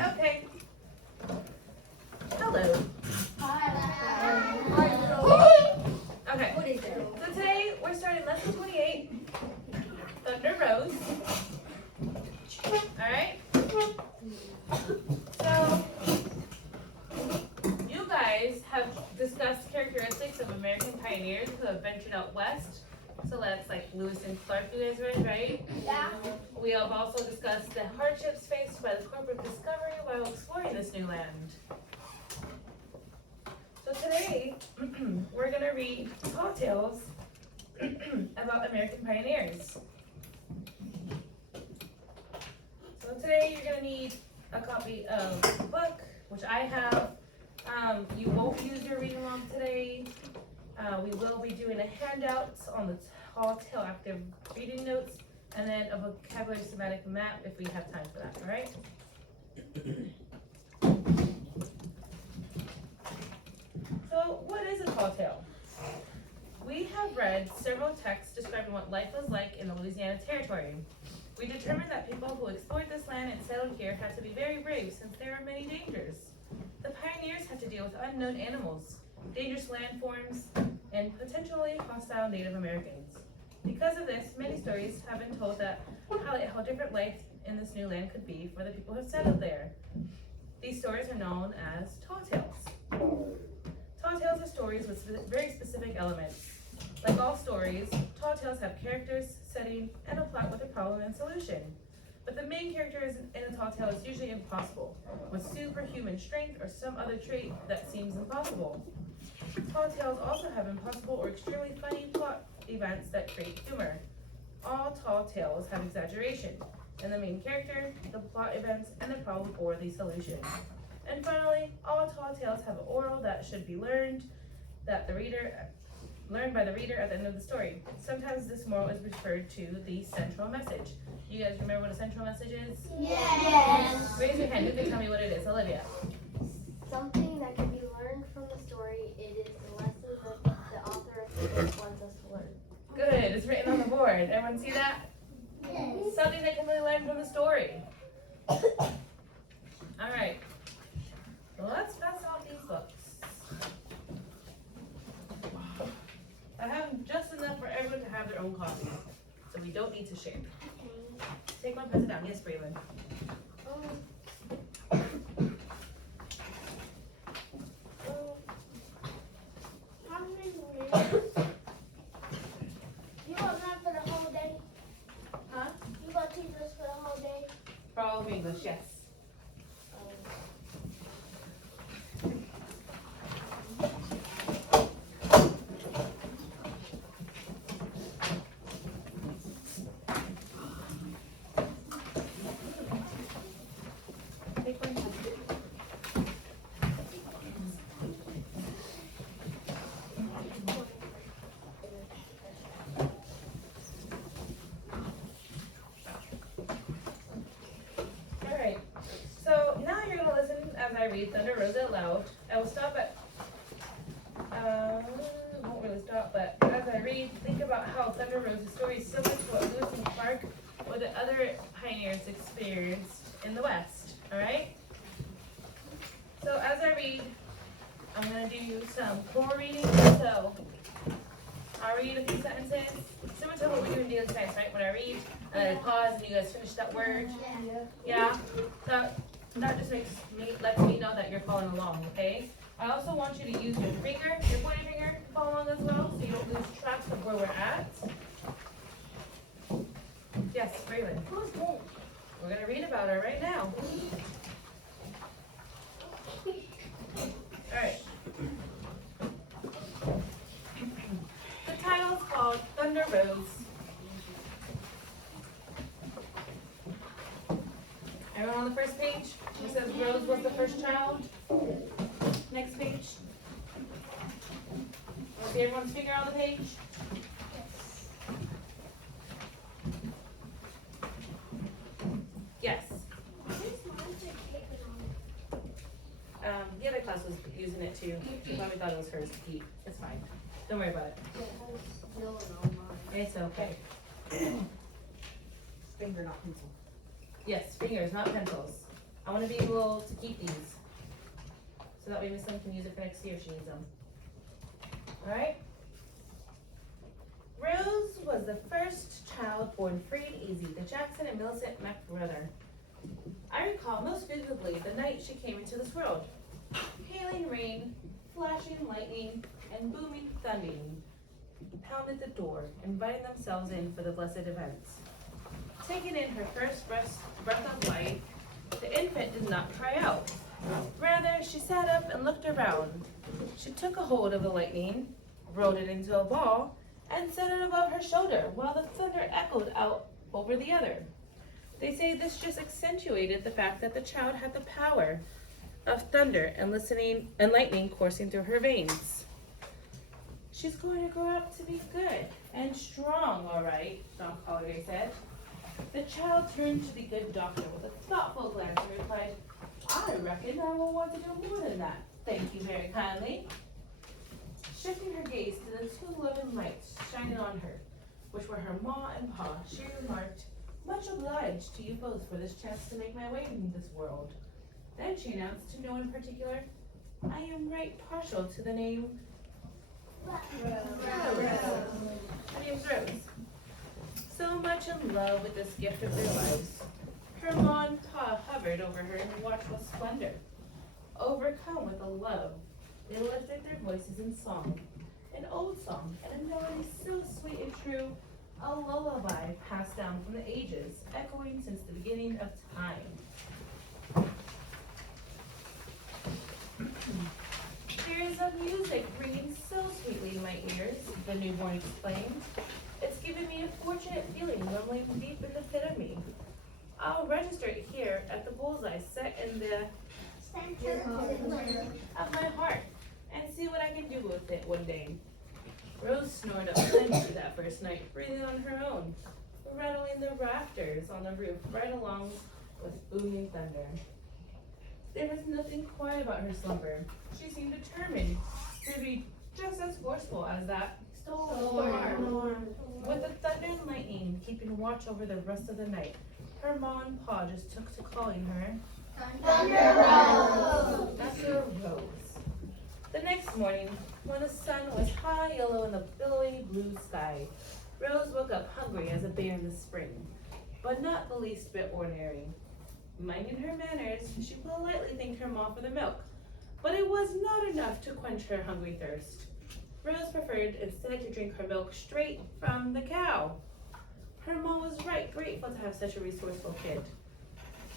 Okay. Hello. Okay. So today we're starting lesson 28, Thunder Rose. Alright? So, you guys have discussed characteristics of American pioneers who have ventured out west. So that's like Lewis and Clark, you guys read, right? Yeah. We have also discussed the hardships faced by the corporate discovery while exploring this new land. So today, we're going to read tall tales about American pioneers. So today you're going to need a copy of the book, which I have. You won't use your read along today. We will be doing a handout on the tall tale active reading notes, and then a vocabulary semantic map if we have time for that, all right? So what is a tall tale? We have read several texts describing what life was like in the Louisiana Territory. We determined that people who explored this land and settled here had to be very brave since there were many dangers. The pioneers had to deal with unknown animals, dangerous landforms, and potentially hostile Native Americans. Because of this, many stories have been told that highlight how different life in this new land could be for the people who settled there. These stories are known as tall tales. Tall tales are stories with very specific elements. Like all stories, tall tales have characters, setting, and a plot with a problem and solution. But the main character in a tall tale is usually impossible, with superhuman strength or some other trait that seems impossible. Tall tales also have impossible or extremely funny plot events that create humor. All tall tales have exaggeration in the main character, the plot events, and the problem or the solution. And finally, all tall tales have an oral that should be learned by the reader at the end of the story. Sometimes this moral is referred to the central message. You guys remember what a central message is? Yes. Raise your hand. Who can tell me what it is? Olivia. Something that can be learned from the story. It is the lesson that the author of the book wants us to learn. Good. It's written on the board. Everyone see that? Yes. Something that can be learned from the story. All right. Let's pass out these books. I have just enough for everyone to have their own copy, so we don't need to share. Take one, pass it down. Yes, Braylon. How many readers? You want that for the whole day? Huh? You want to teach us for the whole day? For all of English, yes. Take one. All right. So now you're gonna listen as I read Thunder Rose out loud. I will stop at. Won't really stop, but as I read, think about how Thunder Rose's story is similar to what Lewis and Clark or the other pioneers experienced in the West. All right. So as I read, I'm gonna do some core reading. So I'll read a few sentences, similar to what we do in daily science, right? When I read, and I pause, and you guys finish that word. Yeah. So that just lets me know that you're following along. Okay. I also want you to use your finger, your pointer finger, to follow along as well, so you don't lose track of where we're at. Yes, Braylon. Who's this? We're gonna read about her right now. All right. The title is called Thunder Rose. Everyone on the first page? It says Rose was the first child. Next page. Want to see everyone's finger on the page? Yes. The other class was using it too. She probably thought it was hers to keep. It's fine. Don't worry about it. It's okay. Finger, not pencil. Yes, fingers, not pencils. I want to be able to keep these. So that way Miss Lim can use it for next year if she needs them. Alright? Rose was the first child born free and easy, the Jackson and Millicent McBrother. I recall most vividly the night she came into this world. Hailing rain, flashing lightning, and booming thundering pounded the door, inviting themselves in for the blessed events. Taking in her first breath of life, the infant did not cry out. Rather, she sat up and looked around. She took a hold of the lightning, rolled it into a ball, and set it above her shoulder while the thunder echoed out over the other. They say this just accentuated the fact that the child had the power of thunder and lightning coursing through her veins. She's going to grow up to be good and strong, all right, Doc Holliday said. The child turned to the good doctor with a thoughtful glance and replied, I reckon I will want to do more than that. Thank you very kindly. Shifting her gaze to the two loving lights shining on her, which were her ma and pa, she remarked, much obliged to you both for this chance to make my way in this world. Then she announced to no one in particular, I am right partial to the name Rose. My name's Rose. So much in love with this gift of their lives, her ma and pa hovered over her in watchful splendor. Overcome with a love, they lifted their voices in song, an old song, and a melody so sweet and true, a lullaby passed down from the ages, echoing since the beginning of time. There is a music ringing so sweetly in my ears, the newborn exclaimed. It's given me a fortunate feeling rumbling deep in the pit of me. I'll register it here at the bullseye set in the center of my heart and see what I can do with it one day. Rose snored up plenty that first night, breathing on her own, rattling the rafters on the roof right along with booming thunder. There was nothing quiet about her slumber. She seemed determined to be just as forceful as that storm. With the thunder and lightning keeping watch over the rest of the night, her ma and pa just took to calling her Thunder Rose. Thunder Rose. The next morning, when the sun was high yellow in the billowy blue sky, Rose woke up hungry as a bear in the spring, but not the least bit ordinary. Minding her manners, she politely thanked her ma for the milk, but it was not enough to quench her hungry thirst. Rose preferred instead to drink her milk straight from the cow. Her ma was right grateful to have such a resourceful kid.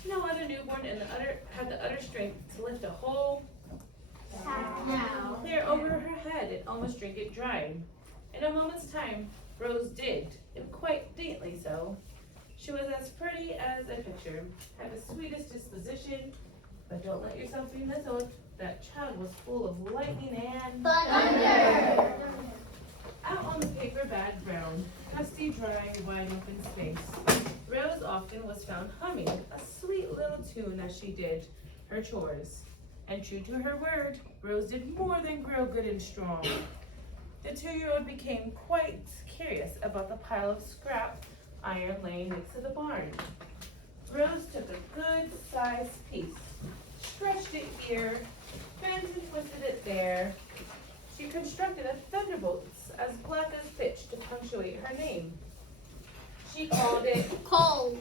No other newborn had the utter strength to lift a whole cow clear over her head and almost drink it dry. In a moment's time, Rose did, and quite daintily so. She was as pretty as a picture, had the sweetest disposition, but don't let yourself be misled. That child was full of lightning and thunder. Out on the paper bag ground, dusty, dry, wide open space, Rose often was found humming a sweet little tune as she did her chores. And true to her word, Rose did more than grow good and strong. The 2-year-old became quite curious about the pile of scrap iron laying next to the barn. Rose took a good-sized piece, stretched it here, bent and twisted it there. She constructed a thunderbolt as black as pitch to punctuate her name. She called it Coal.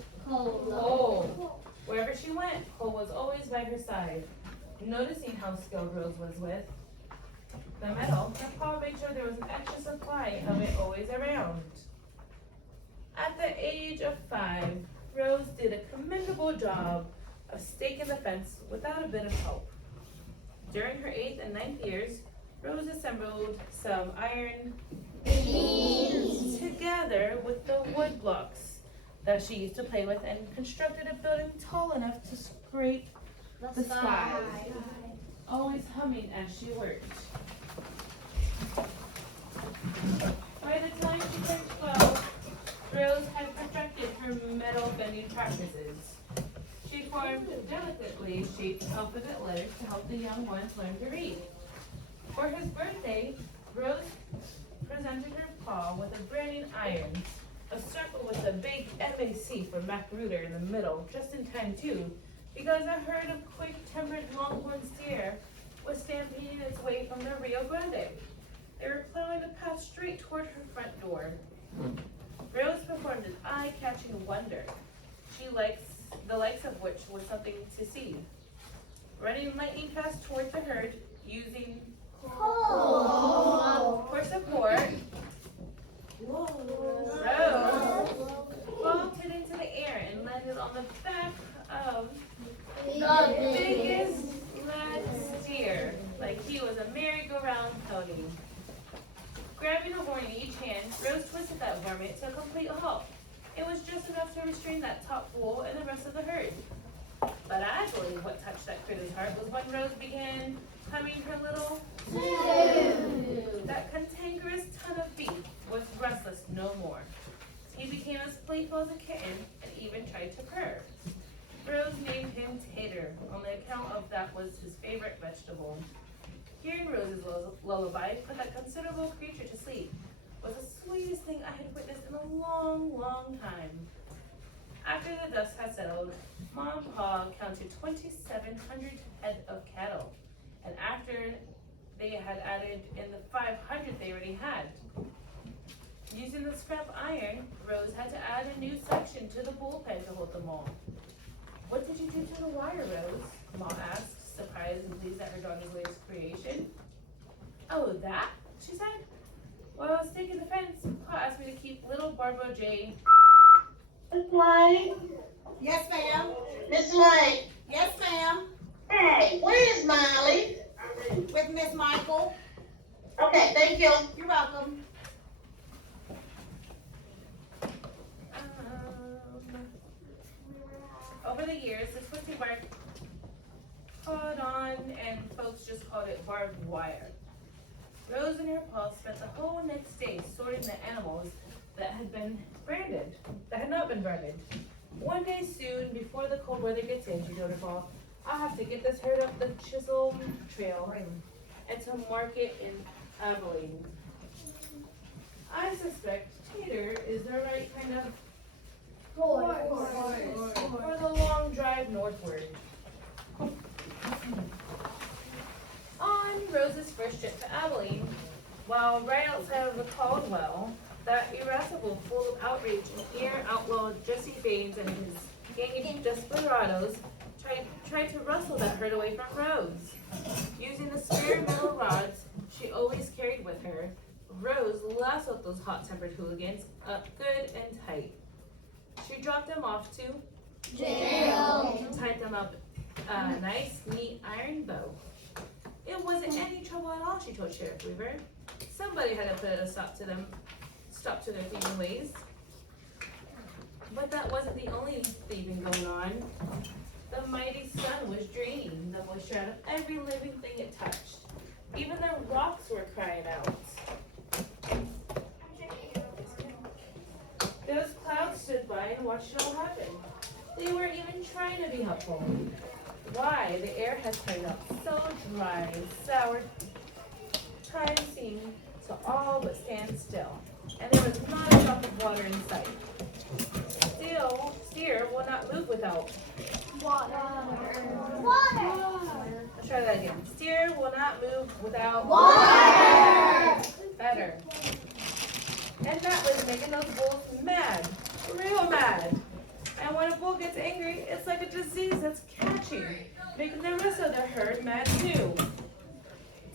Wherever she went, Cole was always by her side. Noticing how skilled Rose was with the metal, her pa made sure there was an extra supply of it always around. At the age of 5, Rose did a commendable job of staking the fence without a bit of help. During her 8th and 9th years, Rose assembled some iron beams together with the wood blocks that she used to play with and constructed a building tall enough to scrape the sky, always humming as she worked. By the time she turned 12, Rose had perfected her metal bending practices. She formed delicately shaped alphabet letters to help the young ones learn to read. For his birthday, Rose presented her pa with a branding iron, a circle with a big MAC for MacRuder in the middle, just in time too, because a herd of quick-tempered longhorn steer was stampeding its way from the Rio Grande. They were plowing the path straight toward her front door. Rose performed an eye-catching wonder, the likes of which was something to see. Running lightning fast toward the herd, using for support, Rose vaulted into the air and landed on the back of the biggest red steer, like he was a merry-go-round pony. Grabbing a horn in each hand, Rose twisted that varmint to a complete halt. It was just enough to restrain that top fool and the rest of the herd. But I believe what touched that critter's heart was when Rose began humming her little tune. That cantankerous ton of beef was restless no more. He became as playful as a kitten and even tried to purr. Rose named him Tater on the account of that was his favorite vegetable. Hearing Rose's lullaby put that considerable creature to sleep was the sweetest thing I had witnessed in a long, long time. After the dust had settled, Mom and Pa counted 2,700 head of cattle, and after they had added in the 500 they already had. Using the scrap iron, Rose had to add a new section to the bullpen to hold them all. "What did you do to the wire, Rose?" Mom asked, surprised and pleased at her daughter's latest creation. "Oh, that?" she said. "While I was staking the fence, Pa asked me to keep little Barbara J." Miss Lane? Yes, ma'am. Miss Lane? Yes, ma'am. Hey, where is Miley? With Miss Michael. Okay, thank you. You're welcome. Over the years, this twisty wire caught on, and folks just called it barbed wire. Rose and her pa spent the whole next day sorting the animals that had not been branded. "One day soon, before the cold weather gets in," she told her pa, "I'll have to get this herd up the Chisholm Trail and to market in Abilene. I suspect Tater is the right kind of for the long drive northward." On Rose's first trip to Abilene, while right outside of the Caldwell, that irascible fool of outrage and ear outlaw Jesse Baines and his gang of desperados tried to rustle that herd away from Rose. Using the spare metal rods she always carried with her, Rose lassoed those hot-tempered hooligans up good and tight. She dropped them off to jail, tied them up a nice, neat iron bow. It wasn't any trouble at all, she told Sheriff Weaver. Somebody had to put a stop to their thieving ways. But that wasn't the only thieving going on. The mighty sun was draining the moisture out of every living thing it touched. Even the rocks were crying out. Those clouds stood by and watched it all happen. They weren't even trying to be helpful. Why, the air had turned out so dry and sour. Time seemed to all but stand still, and there was not a drop of water in sight. Still, steer will not move without Water. Let's try that again. Steer will not move without Water. Better. And that was making those bulls mad, real mad. And when a bull gets angry, it's like a disease that's catching, making the rest of the herd mad too.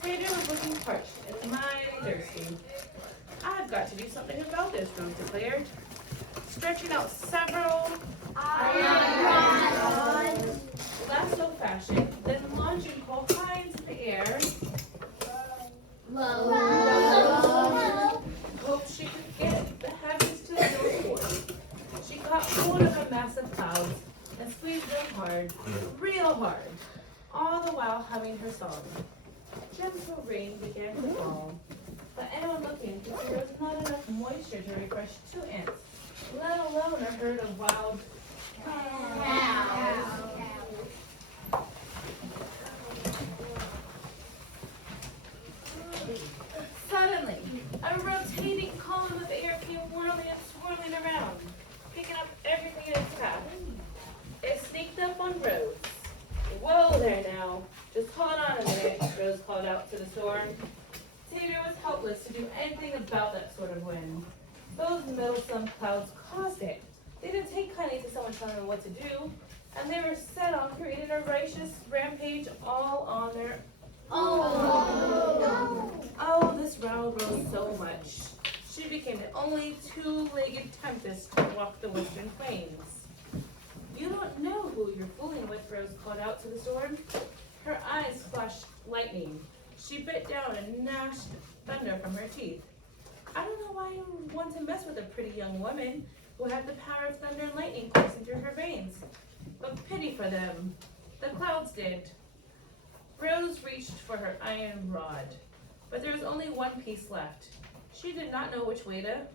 Tater was looking parched and mighty thirsty. "I've got to do something about this," Rose declared, stretching out several iron rods, lasso fashion, then launching coal high into the air. Hoped she could get the heavies to the floor. She caught hold of a mass of clouds and squeezed them hard, real hard, all the while humming her song. Gentle rain began to fall, but anyone looking could see there was not enough moisture to refresh 2 ants, let alone a herd of wild cows. Suddenly, a rotating column of air came whirling and swirling around, picking up everything in its path. It sneaked up on Rose, Just hold on a minute, Rose called out to the storm. Xavier was helpless to do anything about that sort of wind. Those meddlesome clouds caused it. They didn't take kindly to someone telling them what to do, and they were set on creating a righteous rampage all on their own. Oh, this riled Rose so much. She became the only two-legged tempest to walk the western plains. You don't know who you're fooling with, Rose called out to the storm. Her eyes flashed lightning. She bit down and gnashed thunder from her teeth. I don't know why you would want to mess with a pretty young woman who had the power of thunder and lightning coursing through her veins. But pity for them. The clouds did. Rose reached for her iron rod, but there was only one piece left. She did not know which way to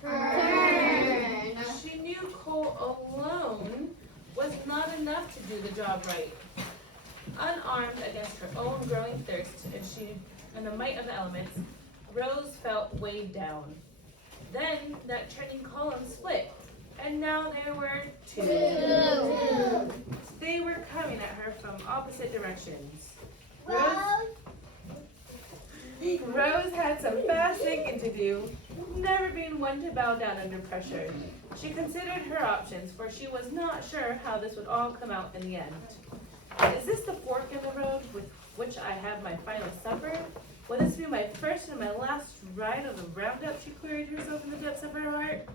turn. She knew coal alone was not enough to do the job right. Unarmed against her own growing thirst and the might of the elements, Rose felt weighed down. Then that turning column split, and now there were two. They were coming at her from opposite directions. Rose had some fast thinking to do, never being one to bow down under pressure. She considered her options, for she was not sure how this would all come out in the end. Is this the fork in the road with which I have my final supper? Will this be my first and my last ride of the roundup? She queried herself in the depths of her heart.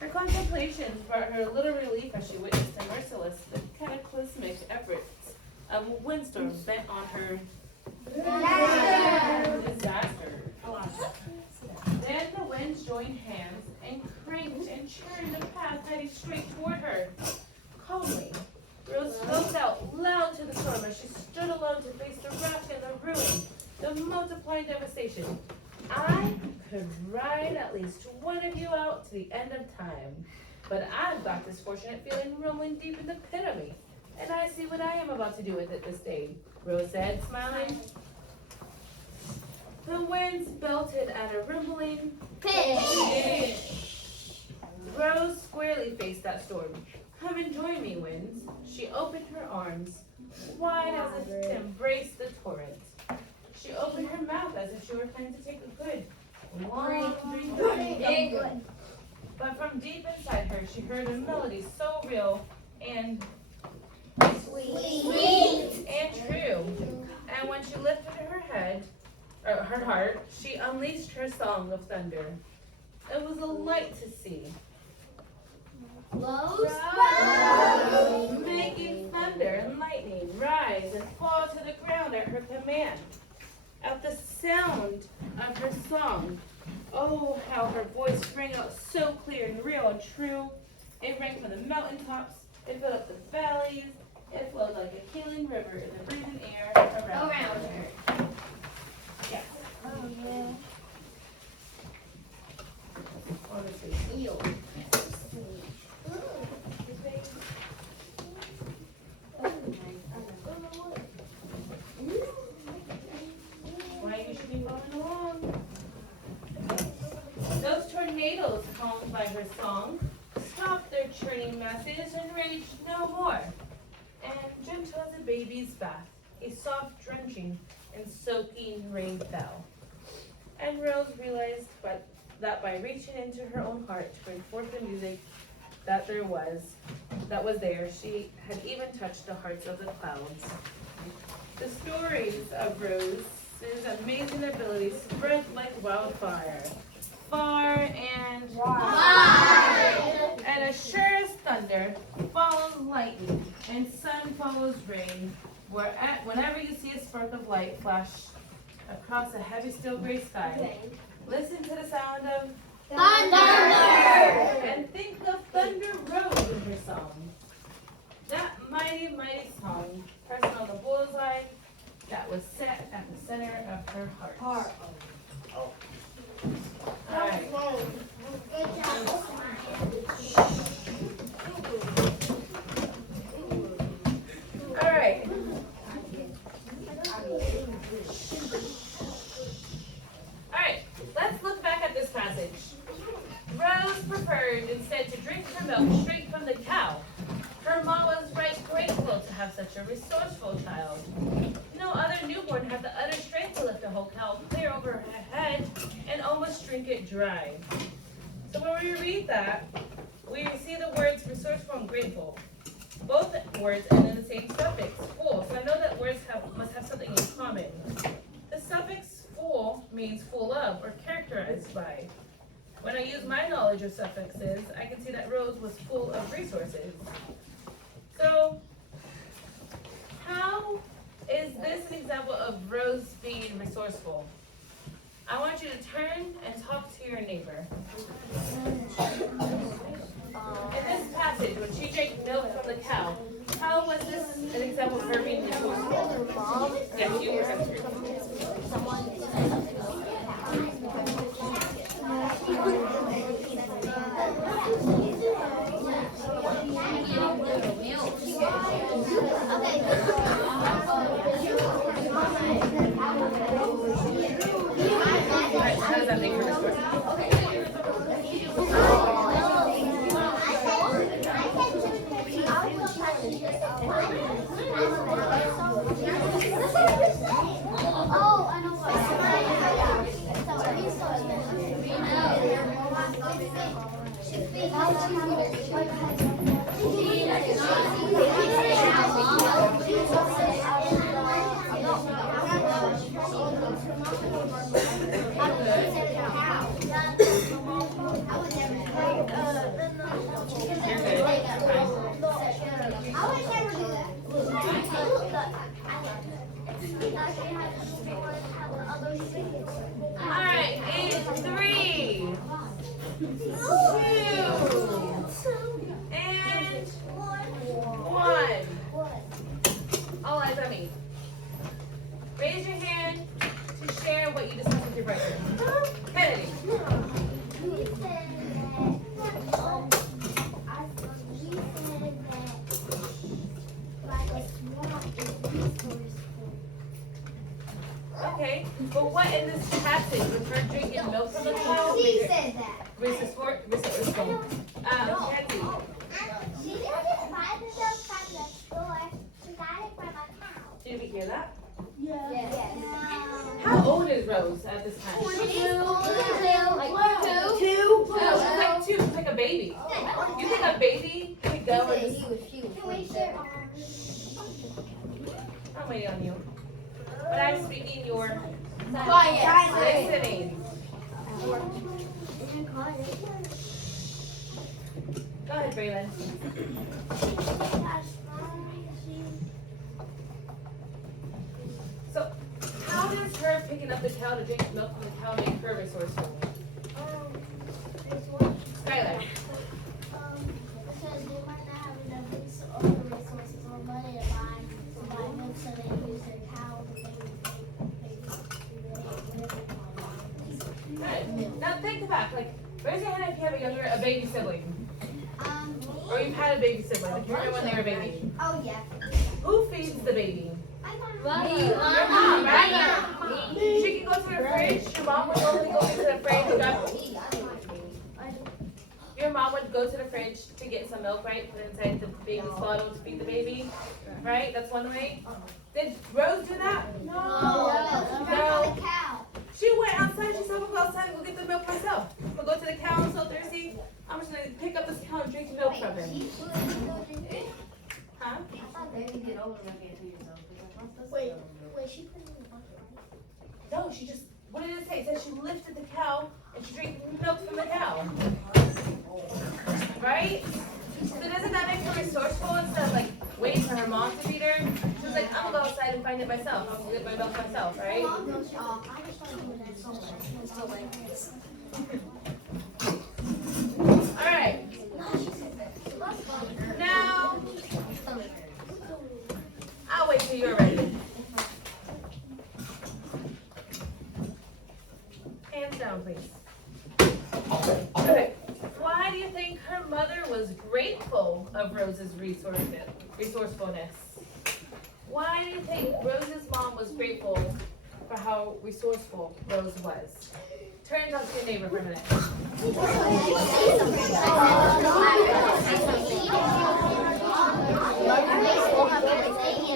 Her contemplations brought her a little relief as she witnessed the merciless, the cataclysmic efforts of a windstorm bent on her disaster. Then the winds joined hands and cranked and churned the path heading straight toward her. Calmly, Rose spoke out loud to the storm as she stood alone to face the wrath and the ruin, the multiplying devastation. I could ride at least one of you out to the end of time, but I've got this fortunate feeling rumbling deep in the pit of me, and I see what I am about to do with it this day, Rose said, smiling. The winds belted at a rumbling pitch. Rose squarely faced that storm. Come and join me, winds. She opened her arms, wide as if to embrace the torrent. She opened her mouth as if she were planning to take a good, long drink. But from deep inside her, she heard a melody so real and sweet and true. And when she lifted her heart, she unleashed her song of thunder. It was a light to see. Rose. Making thunder and lightning rise and fall to the ground at her command. At the sound of her song, oh, how her voice rang out so clear and real and true. It rang from the mountaintops, it filled up the valleys, it flowed like a healing river in the breathing air around her. Yeah. Oh, yeah. Honestly. Eel. Why you should be following along. Those tornadoes calmed by her song stopped their churning masses and raged no more. And gentle as a baby's bath, a soft drenching and soaking rain fell. And Rose realized that by reaching into her own heart to bring forth the music that was there, she had even touched the hearts of the clouds. The stories of Rose's amazing abilities spread like wildfire, far and wide. And as sure as thunder follows lightning and sun follows rain, whenever you see a spark of light flash across a heavy steel gray sky, listen to the sound of thunder and think of Thunder Rose in her song. That mighty, mighty song pressed on the bullseye that was set at the center of her heart. All right. All right. All right, let's look back at this passage. Rose preferred instead to drink her milk straight from the cow. Her ma was right grateful to have such a resourceful resourceful child. No other newborn had the utter strength to lift a whole cow clear over her head and almost drink it dry. So when we read that, we see the words resourceful and grateful. Both words end in the same suffix, full. So I know that words must have something in common. The suffix full means full of or characterized by. When I use my knowledge of suffixes, I can see that Rose was full of resources. So, how is this an example of Rose being resourceful? I want you to turn and talk to your neighbor. In this passage, when she drank milk from the cow, how was this an example of her being resourceful? Mom, Yes, you were answering. How does that make her resourceful? Oh, I know Alright, in 3, 2, and 1. All eyes on me. Raise your hand to share what you discussed with your brother. Kennedy. Okay, but what in this passage with her drinking milk from the cow? She said that. Resourceful. Kennedy. She didn't buy the milk from the store. She got it from a cow. Did we hear that? Yes. How old is Rose at this time? She's Two. She's like a baby. You think a baby could go and just... I'm waiting on you. When I'm speaking, you're listening. Go ahead, Braylon. So, how does her picking up the cow to drink milk from the cow make her resourceful? Skylar. Because they might not have enough resources or money to buy milk, so they use their cows and Good. Now think back, like, raise your hand if you have a baby sibling. Or you've had a baby sibling, like you remember when they were a baby. Oh yeah. Who feeds the baby? Me. Your mom, right? She can go to the fridge. Your mom would only go into the fridge and grab. Your mom would go to the fridge to get some milk, right? Put it inside the baby's bottle to feed the baby, right? That's one way. Did Rose do that? No. She went outside. She said, "I'm gonna go outside and go get the milk myself. I'll go to the cow. I'm so thirsty. I'm just gonna pick up this cow and drink milk from him." Huh? Wait, she put it in the bucket, right? No, she just. What did it say? It said she lifted the cow and she drank milk from the cow. Right? So doesn't that make her resourceful instead of like waiting for her mom to feed her? She was like, I'm gonna go outside and find it myself. I'm gonna get my milk myself, right? I just want to do that so much. Alright. Now, I'll wait till you're ready. Hands down, please. Okay. Why do you think her mother was grateful of Rose's resourcefulness? Why do you think Rose's mom was grateful for how resourceful Rose was? Turn and talk to your neighbor for a minute.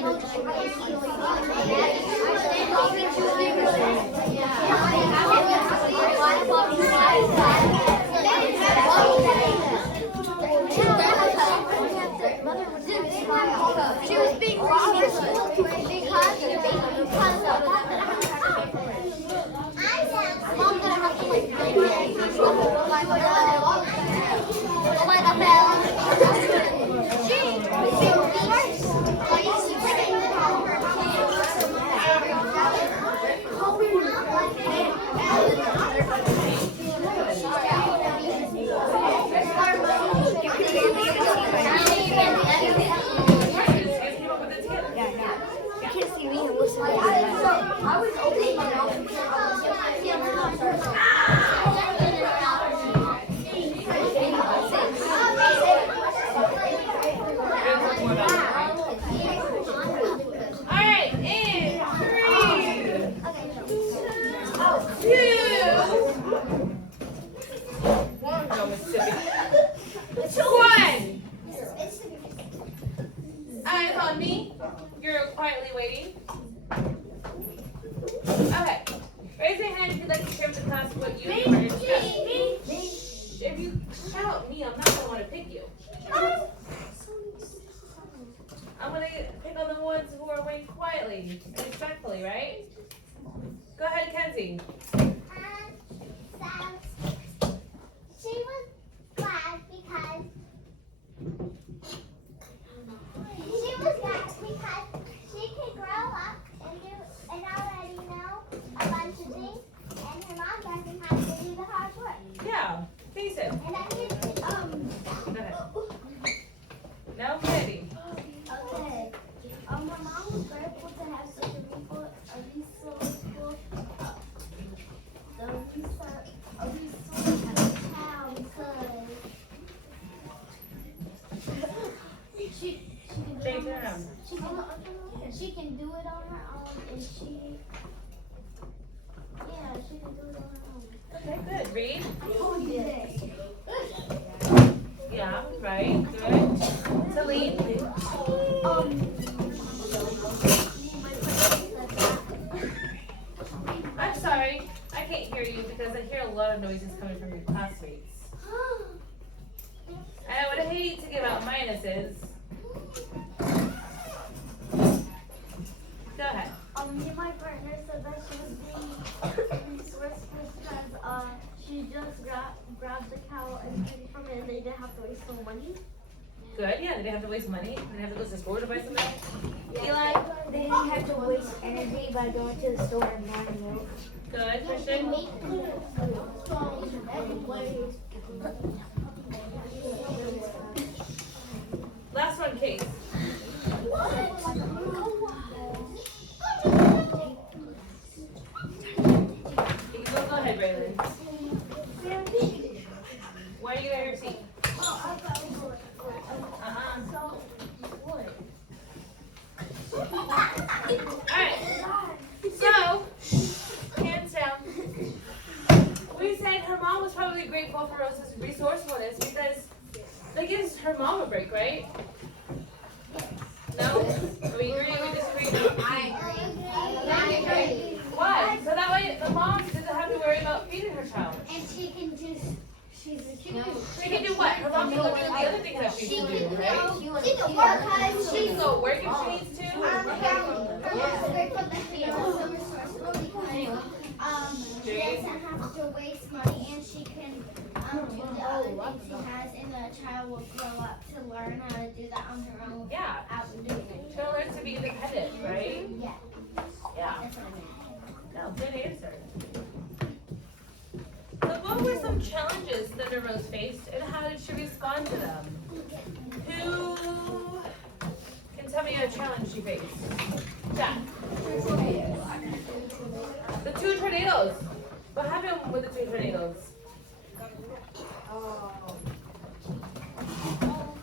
She was being Alright, in 3, 2, 1. No, Mississippi. 1. Eyes on me. You're quietly waiting. Okay. Raise your hand if you'd like to share with the class what you do for your stress. If you shout me, I'm not going to want to pick you. I'm going to pick on the ones who are waiting quietly and respectfully, right? Go ahead, Kenzie. She was glad because she could grow up and already know a bunch of things, and her mom doesn't have to do the hard work. Yeah, face it. And I think, Go ahead. Now, Kennedy. okay. My mom was grateful to have such a resourceful town because Take it around. she can do it on her own, and she can do it on her own. Okay, good. Read. Yes. Yeah, right. Good. Celine. I'm sorry. I can't hear you because I hear a lot of noises coming from your classmates. And I would hate to give out minuses. Go ahead. Me and my partner said that she was being resourceful because she just grabbed the cow and took it from it, and they didn't have to waste no money. Good. Yeah, they didn't have to waste money. They didn't have to go to the store to buy something. Eli. They didn't have to waste energy by going to the store and buying milk. Good. Christian. Last one, Kate. Go ahead, Raylan. Why are you at your seat? Alright. So, hands down. We said her mom was probably grateful for Rose's resourcefulness because that gives her mom a break, right? No? Are we agree? We disagree? No? I agree. Why? So that way the mom doesn't have to worry about feeding her child. And she can just, she can do what? Her mom can go do the other things that she can do, right? She can work hard. She can go work if she needs to. Her mom's grateful that she is so resourceful because she doesn't have to waste money, and she can do the other things she has, and the child will grow up to learn how to do that on her own Yeah. without doing it. She'll learn to be independent, right? Yeah, Yeah. that's what I meant. No, good answer. So what were some challenges Thunder Rose faced and how did she respond to them? Who can tell me a challenge she faced? Jack. The 2 tornadoes. What happened with the 2 tornadoes?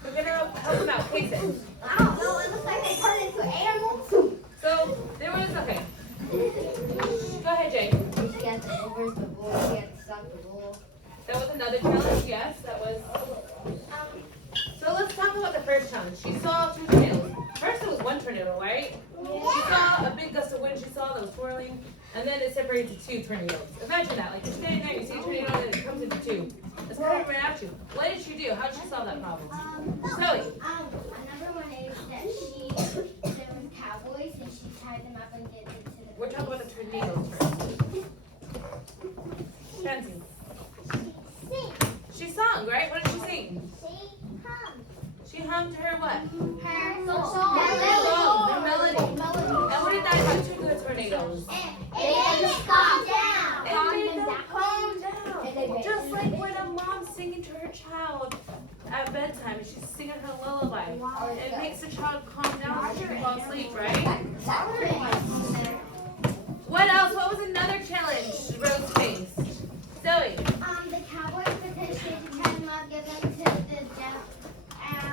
We're gonna help them out. Case it. I don't know, it looks like they turned into animals. So there was, okay. Go ahead, Jay. She had to over the bull. She had to stop the bull. That was another challenge, yes, that was. So let's talk about the first challenge. She saw 2 tornadoes. First it was 1 tornado, right? saw a big gust of wind she saw that was swirling, and then it separated into two tornadoes. Imagine that, like you're standing there, you see a tornado, and then it comes into two. It's coming right at you. What did she do? How did she solve that problem? Zoe. Another one is that there was cowboys and she tied them up and did it to the. We're talking about the tornadoes first. Fancy. She sung, right? What did she sing? She hummed her what? Her Song, the melody. And what did that do to the tornadoes? They calm down. It made them calm down. Just like when a mom's singing to her child at bedtime and she's singing her lullaby. It makes the child calm down so she can fall asleep, right? What else? What was another challenge Rose faced? Zoe. The cowboys, because she had to tie them up, give them to the deaf, and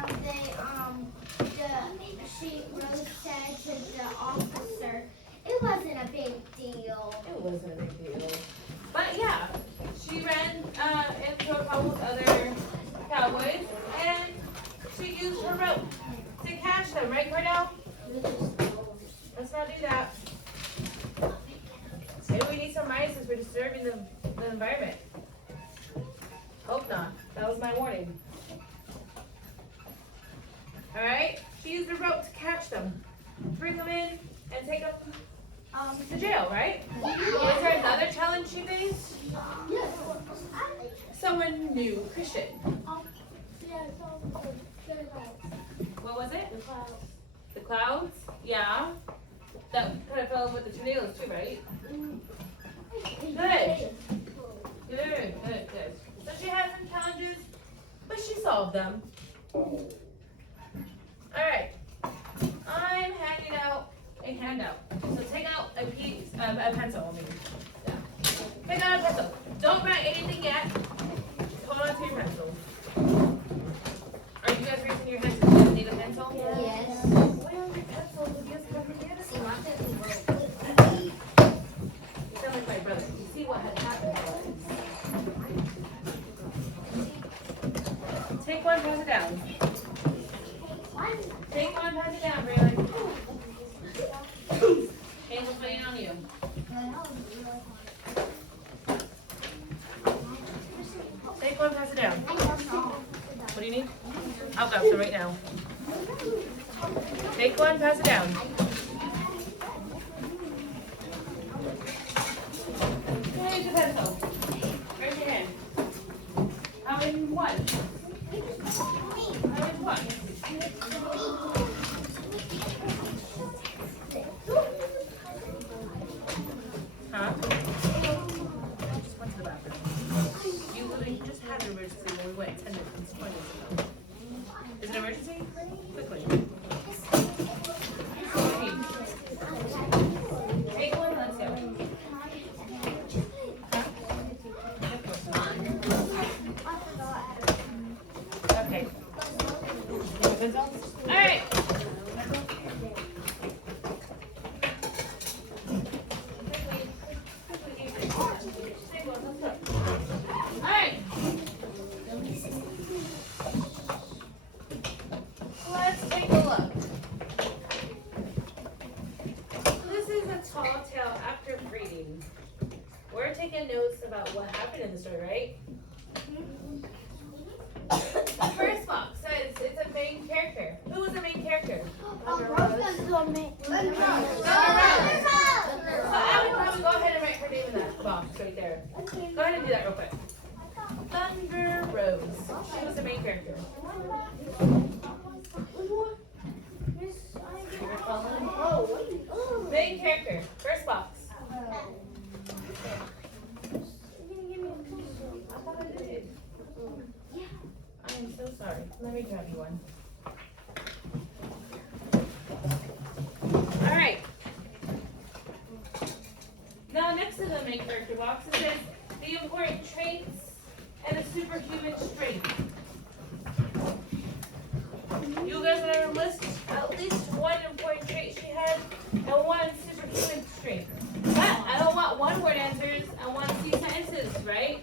Rose said to the officer, it wasn't a big deal. It wasn't a big deal. But yeah, she ran into a couple with other cowboys and she used her rope to catch them, right, Cordell? Let's not do that. Maybe we need some mice since we're disturbing the environment. Hope not. That was my warning. Alright? She used a rope to catch them. Bring them in and take them to jail, right? Was there another challenge she faced? Someone new, Christian. What was it? The clouds? Yeah. That kind of fell in with the tornadoes too, right? Good. Good. So she had some challenges, but she solved them. Alright. I'm handing out a handout. So take out a piece of a pencil. Yeah. Take out a pencil. Don't write anything yet. Just hold on to your pencil. Are you guys raising your hands? Do you guys need a pencil? Yes. Where are your pencils? You guys have them together? You sound like my brother. You see what had happened was. Take one, pass it down. Take one, pass it down, Braylon. Angel's waiting on you. Take one, pass it down. What do you need? I'll grab some right now. Take one, pass it down. Here's your pencil. Raise your hand. How many one? How many one? Huh? I just went to the bathroom. You literally just had an emergency when we went 10 minutes, 20 minutes ago. Is it an emergency? Quickly. What do you need? Take one, let's go. Okay. All right. All right. Let's take a look. This is a tall tale after breeding. We're taking notes about what happened in the story, right? The first box says it's a main character. Who was the main character? Thunder Rose. So I would probably go ahead and write her name in that box right there. Go ahead and do that real quick. Thunder Rose. She was the main character. Main character. First box. I am so sorry. Let me grab you one. Alright. Now next to the main character box, it says the important traits and a superhuman strength. You guys are going to list at least one important trait she had and one superhuman strength. But I don't want one-word answers. I want to see sentences, right?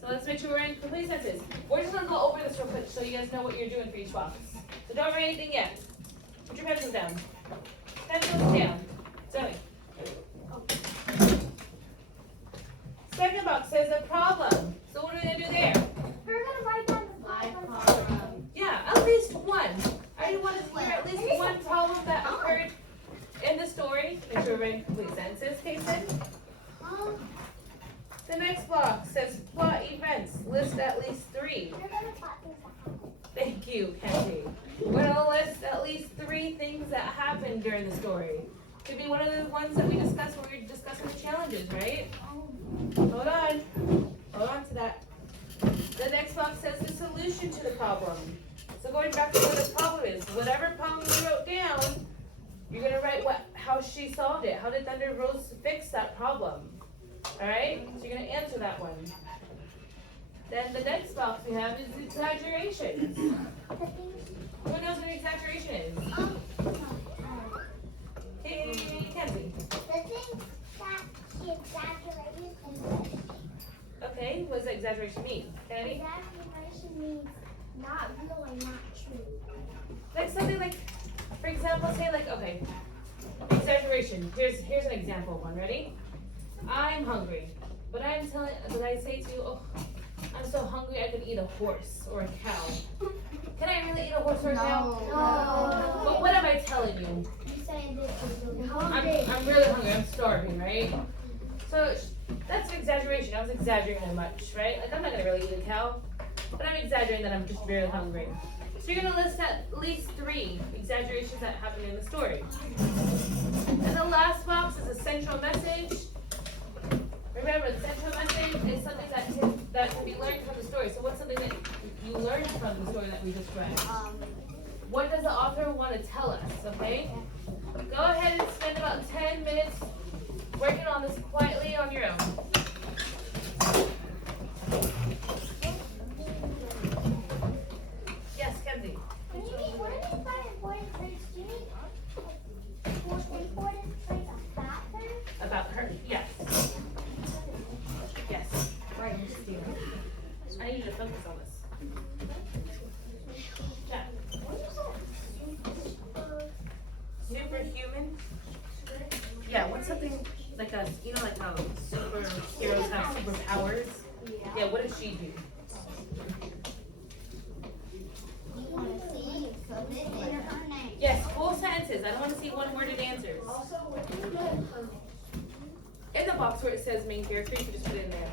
So let's make sure we're in complete sentences. We're just going to go over this real quick so you guys know what you're doing for each box. So don't write anything yet. Put your pencils down. Pencils down. we're writing complete sentences, Kason. The next block says plot events. List at least 3. Thank you, Kenzie. We're gonna list at least 3 things that happened during the story. Could be one of the ones that we discussed when we were discussing the challenges, right? Hold on. Hold on to that. The next box says the solution to the problem. So going back to what the problem is, whatever problem you wrote down, you're gonna write how she solved it. How did Thunder Rose fix that problem? Alright? So you're gonna answer that one. Then the next box we have is exaggerations. Who knows what an exaggeration is? Hey, Kenzie. The thing that she exaggerated is Okay, what does exaggeration mean? Kennedy? exaggeration means not really, not true. Like something like, for example, say like, okay, exaggeration. Here's an example of one. Ready? I'm hungry, but I say to you, oh, I'm so hungry I could eat a horse or a cow. Can I really eat a horse or a cow? No. But what am I telling you? You say that you're really hungry. I'm really hungry. I'm starving, right? So that's an exaggeration. I was exaggerating that much, right? Like I'm not gonna really eat a cow, but I'm exaggerating that I'm just really hungry. So you're gonna list at least 3 exaggerations that happened in the story. And the last box is a central message. Remember, the central message is something that can be learned from the story. So what's something that you learned from the story that we just read? What does the author want to tell us, okay? Go ahead and spend about 10 minutes working on this quietly on your own. Yes, Kenzie. When you need, what are these 5 important traits? Do you need important traits about her? About her? Yes. Yes. Right, I need you to focus on this. Jack. Superhuman? Yeah, what's something like a, you know, like how superheroes have superpowers? Yeah, what does she do? You want to see submit in her name. Yes, full sentences. I don't want to see one-worded answers. In the box where it says main character, you can just put it in there.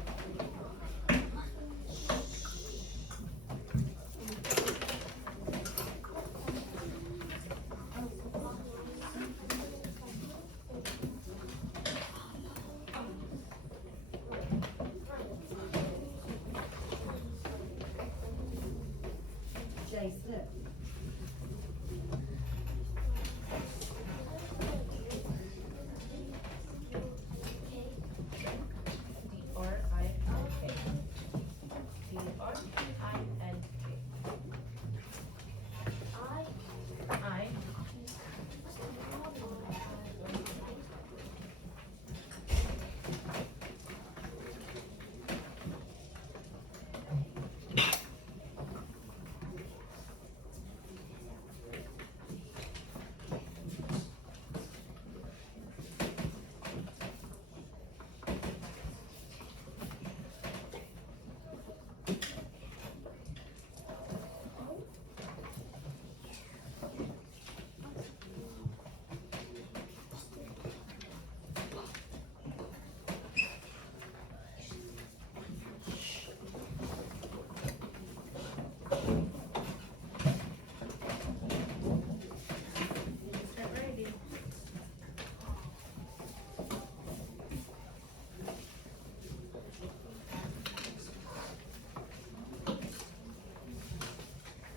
D-R-I-N-K. D-R-I-N-K. I.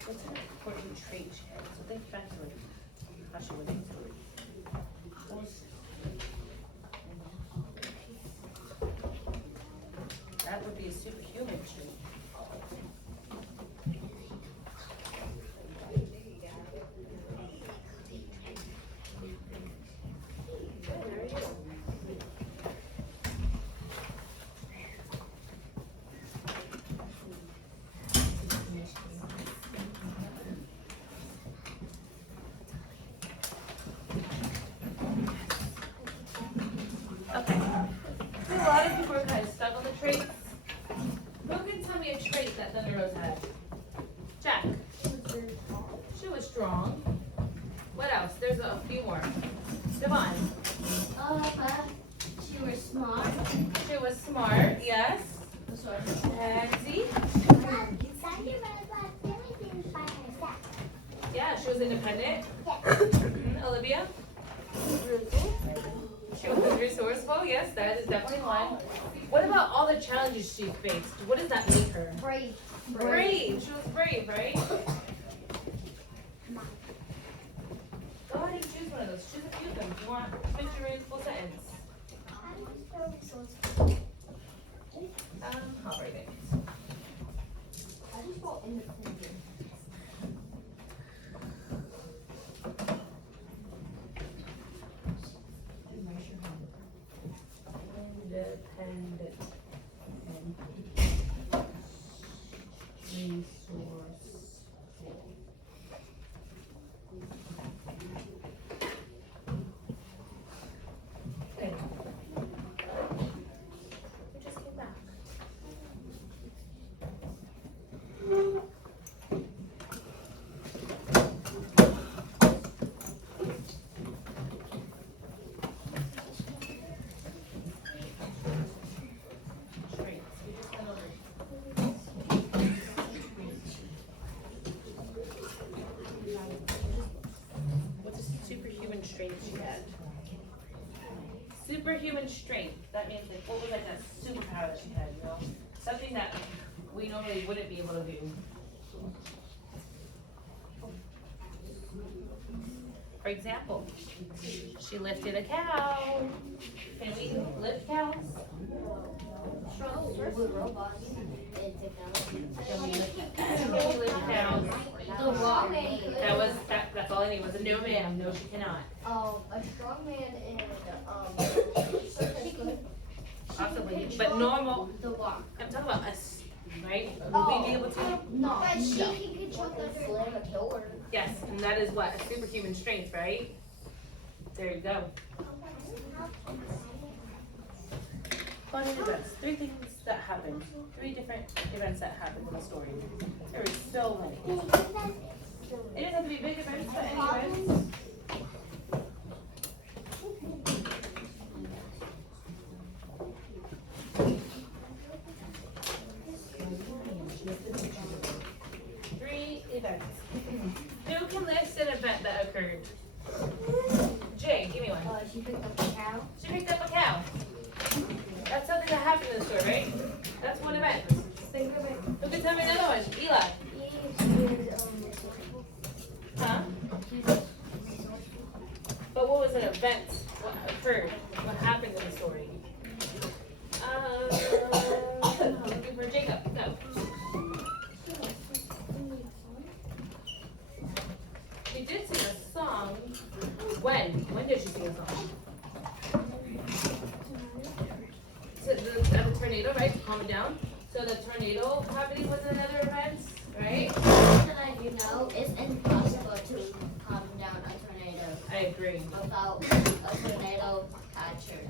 What's an important trait she had? So think back to like how she would answer it. That would be a superhuman trait. Good, there you go. Okay. So a lot of people are kind of stuck on the traits. Who can tell me a trait that Thunder Rose had? Jack. She was strong. What else? There's a few more. Devon. She was smart. She was smart, yes. Pansy. Yeah, she was independent. Olivia. She was resourceful, yes, that is definitely one. What about all the challenges she faced? What does that make her? Brave. Brave. She was brave, right? Go ahead and choose one of those. Choose a few of them. If you want, finish your full sentence. I'll write it. I just wrote independent. Independent. Okay. We just came back. Traits. We just went over. What's a superhuman strength she had? Superhuman strength. That means like what was like a superpower that she had, you know? Something that we normally wouldn't be able to do. For example, she lifted a cow. Can we lift cows? With robots and technology. Can we lift cows? The rock. That's all I need was a no ma'am. No, she cannot. A strong man and she could. Possibly, but normal. The rock. I'm talking about us, right? Would we be able to? No. But she can control the slam a killer. Yes, and that is what? A superhuman strength, right? There you go. Fun events. 3 things that happened. 3 different events that happened in the story. There were so many. It doesn't have to be big events, but any events. Three events. Who can list an event that occurred? Jay, give me one. She picked up a cow. She picked up a cow. That's something that happened in the story, right? That's one event. Who can tell me another one? Eli. Huh? But what was an event? What occurred? What happened in the story? Looking for Jacob. Go. She did sing a song. When? When did she sing a song? So the tornado, right? To calm it down. So the tornado happening was another event, right? Something I do know, it's impossible to calm down a tornado I agree. without a tornado catcher.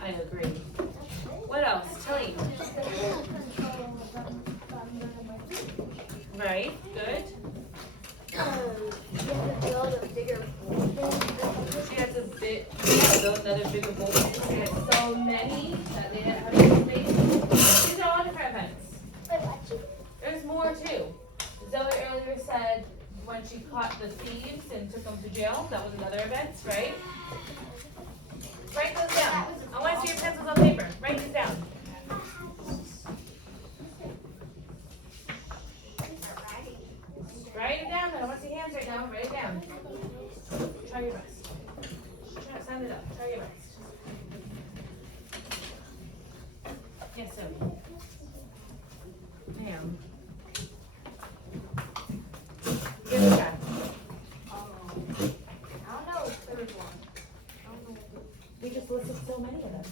I agree. What else? Tilly. Right, good. She has build another bigger bowl. She had so many that they didn't have enough space. These are all different events. There's more too. Zoe earlier said when she caught the thieves and took them to jail, that was another event, right? Write those down. I want to see your pencils on paper. Write these down. Write it down. I want to see hands right now. Write it down. Try your best. Sound it up. Try your best. Yes, Zoe. Ma'am. Give it a try. I don't know, third one. We just listed so many of them.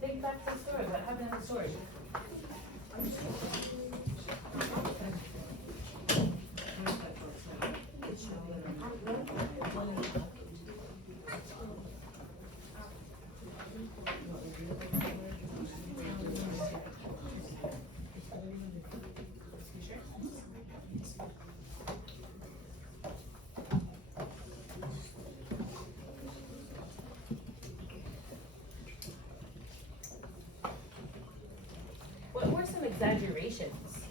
Think back to the story. What happened in the story? exaggerations.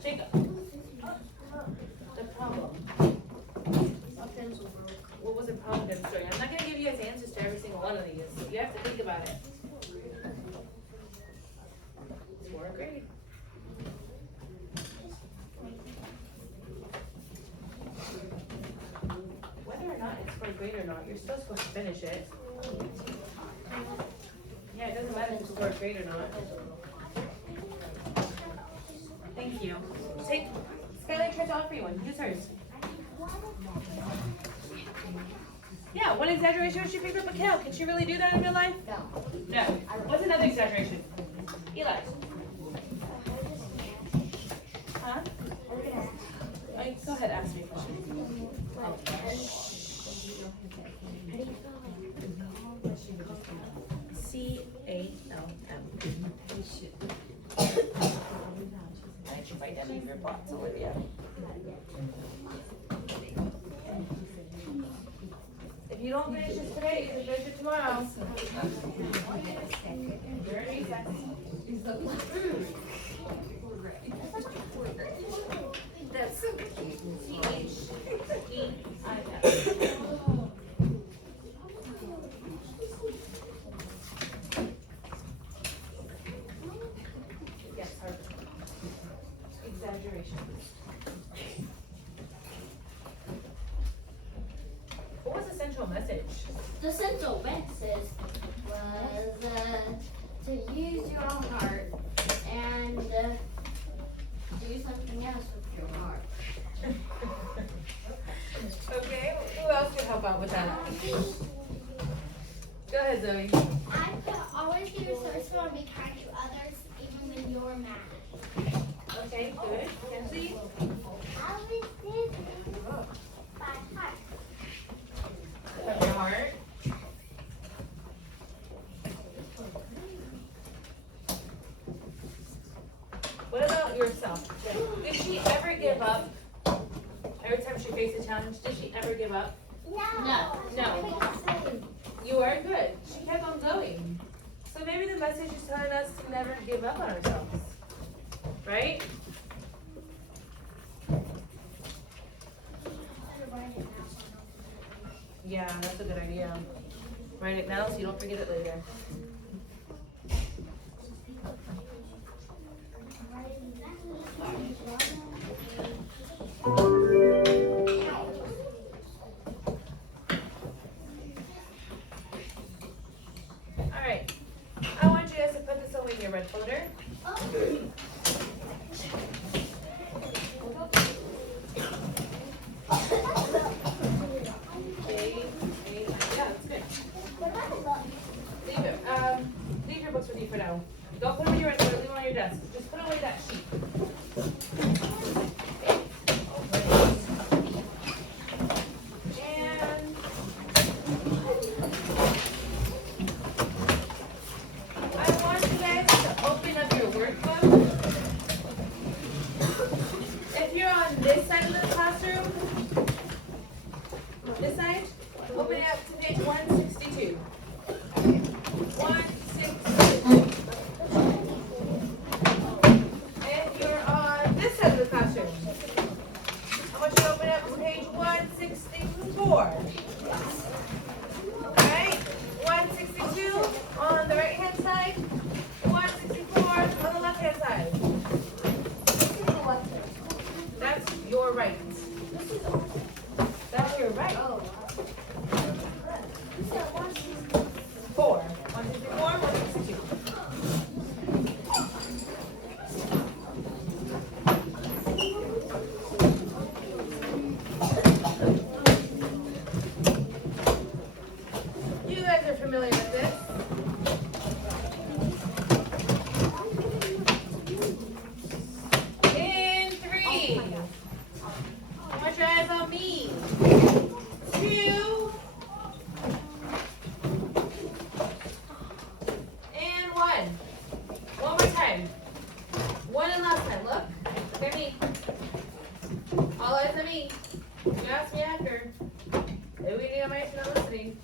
Jacob. The problem. What was the problem with the story? I'm not gonna give you guys answers to every single one of these. You have to think about it. It's 4th grade. Whether or not it's 4th grade or not, you're still supposed to finish it. Yeah, it doesn't matter if it's 4th grade or not. Thank you. Take Skylar tried to offer you one. Who's hers? Yeah, one exaggeration when she picked up a kale. Can she really do that in real life? No. No. What's another exaggeration? Eli. Huh? Go ahead, ask me a question. C-A-L-M. Why did you write that in your box, Olivia? If you don't finish this today, you can finish it tomorrow. You're in recess. That's so cute. C-H-E-I-S. Yes, hard. Exaggeration. What was the central message? The central message was to use your own heart and do something else with your heart. Okay, who else can help out with that? Go ahead, Zoe. I could always be resourceful and be kind to others even when you're mad. Okay, good. Kenzie? Always did by heart. From your heart. What about yourself? Did she ever give up? Every time she faced a challenge, did she ever give up? No. No. You are good. She kept on going. So maybe the message is telling us to never give up on ourselves. Right? Yeah, that's a good idea. Write it now so you don't forget it later. Alright. I want you guys to put this away in your red folder. Yeah, that's good. Leave it. Leave your books with you for now. Don't put them in your red folder. Leave them on your desk. Just put away that sheet. And I want you guys to open up your workbook. If you're on this side of the classroom, this side, open it up to page 162. 162. If you're on this side of the classroom, I want you to open it up to page 164. Alright? 162 on the right hand side, 164 on the left hand side. That's your right. That's your right. 4. 164, 162. You guys are familiar with this. In 3. Watch your eyes on me. 2. And 1. One more time. 1 and last time. Look. Look at me. All eyes on me. You ask me after. If we need a mic, not listening.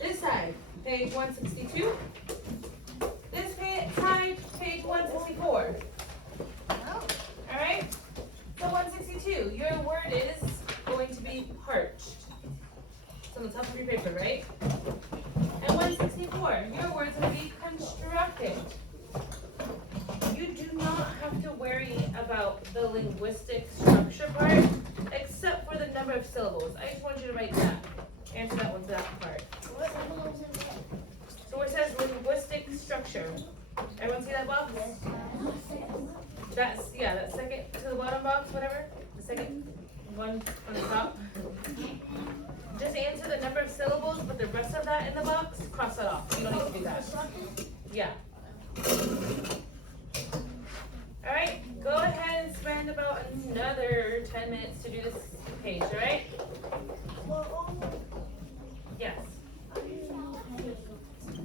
This side, page 162. This side, page 164. on the top of your paper, right? And 164, your words will be constructed. You do not have to worry about the linguistic structure part, except for the number of syllables. I just want you to write that. Answer that with that part. So where it says linguistic structure, everyone see that box? That's, yeah, that second to the bottom box, whatever, the second one on the top. Just answer the number of syllables, but the rest of that in the box, cross that off. You don't need to do that. Yeah. Alright, go ahead and spend about another 10 minutes to do this page, alright? Yes.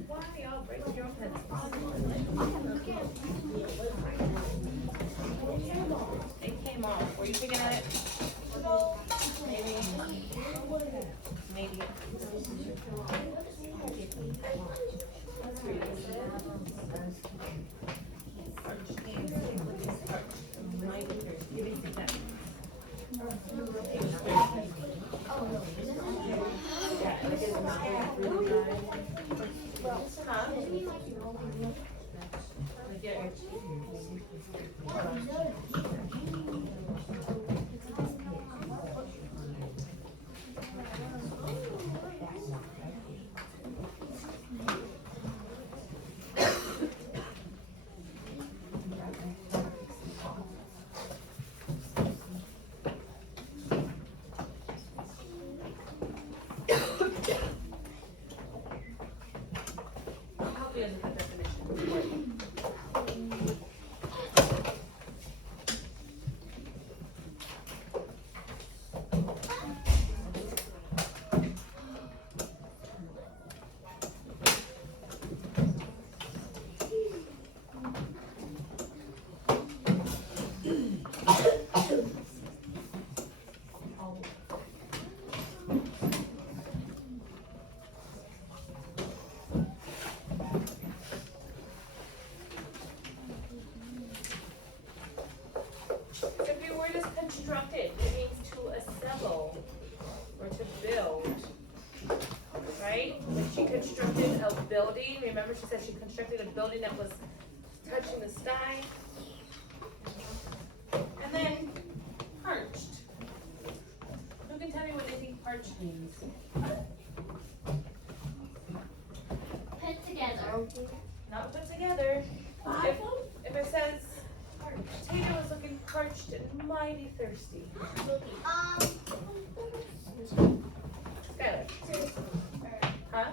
Why are y'all breaking your own pencils? It came off. Were you picking at it? Maybe. Maybe. Constructed, it means to assemble or to build, right? When she constructed a building, remember she said she constructed a building that was touching the sky. And then perched. Who can tell me what they think perched means? Put together. Not put together. If it says Taylor was looking parched and mighty thirsty. Skylar. Huh?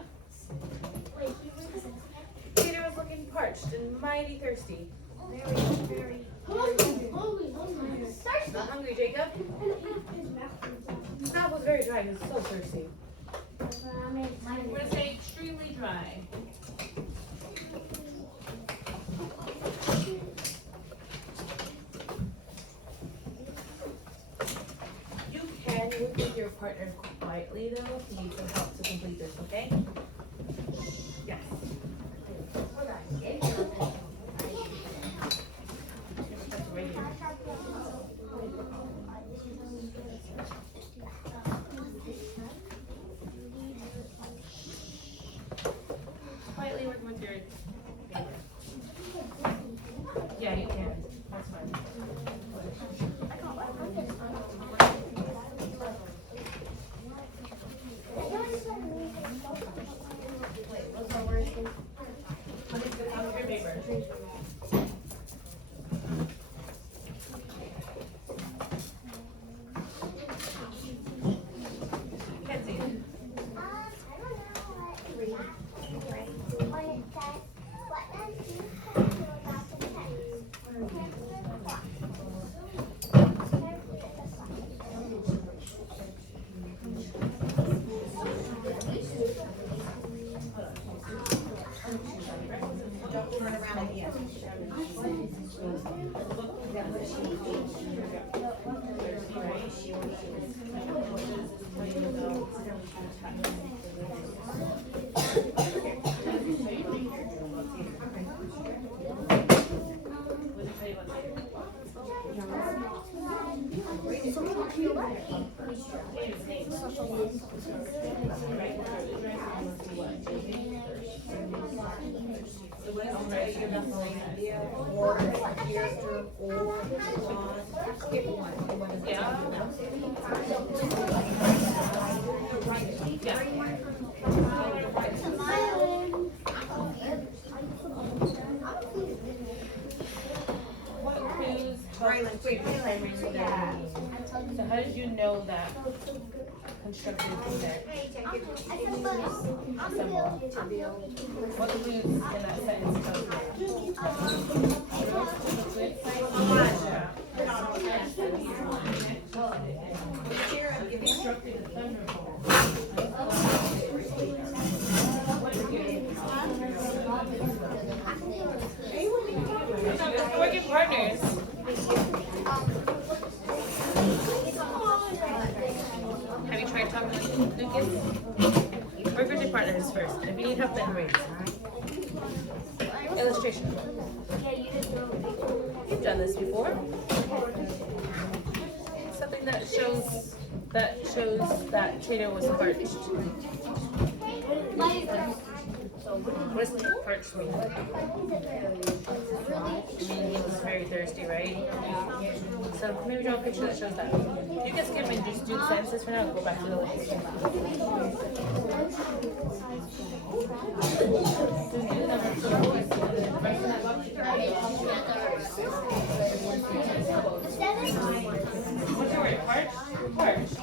Peter was looking parched and mighty thirsty. Very. Not hungry, Jacob. His mouth was very dry. He was so thirsty. We're gonna say extremely dry. You can work with your partner quietly though if you need some help to complete this, okay? Yes. Right here. Quietly working with your finger. Yeah, you can. That's fine. Look at the top of your paper. Can't see it. Turn around again. Or character, or line. Pick one. Yeah. What clues Braylon, quick. So how did you know that constructed there? What clues in that sentence tell you? Working partners. Have you tried talking to Lucas? Work with your partners first. If you need help, then raise. Illustration. You've done this before. Something that shows that Tato was parched. What does parched mean? I mean, he was very thirsty, right? So maybe draw a picture that shows that. You can skip and just do the sentences for now and go back to the list. What's your word? Parched? Parched.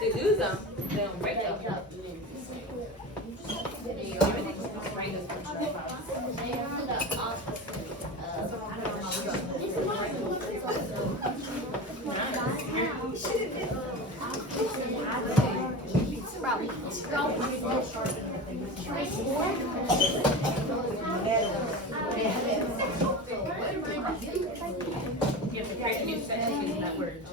They lose them, they don't break them. Everything's right as You have to create a new sentence using that word.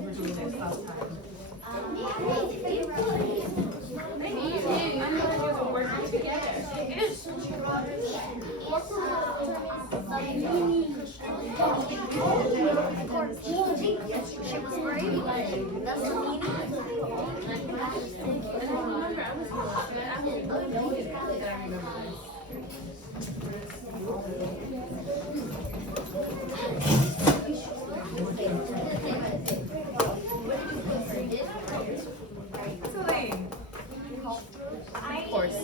We're doing this last time. Working together. Yes. Of course.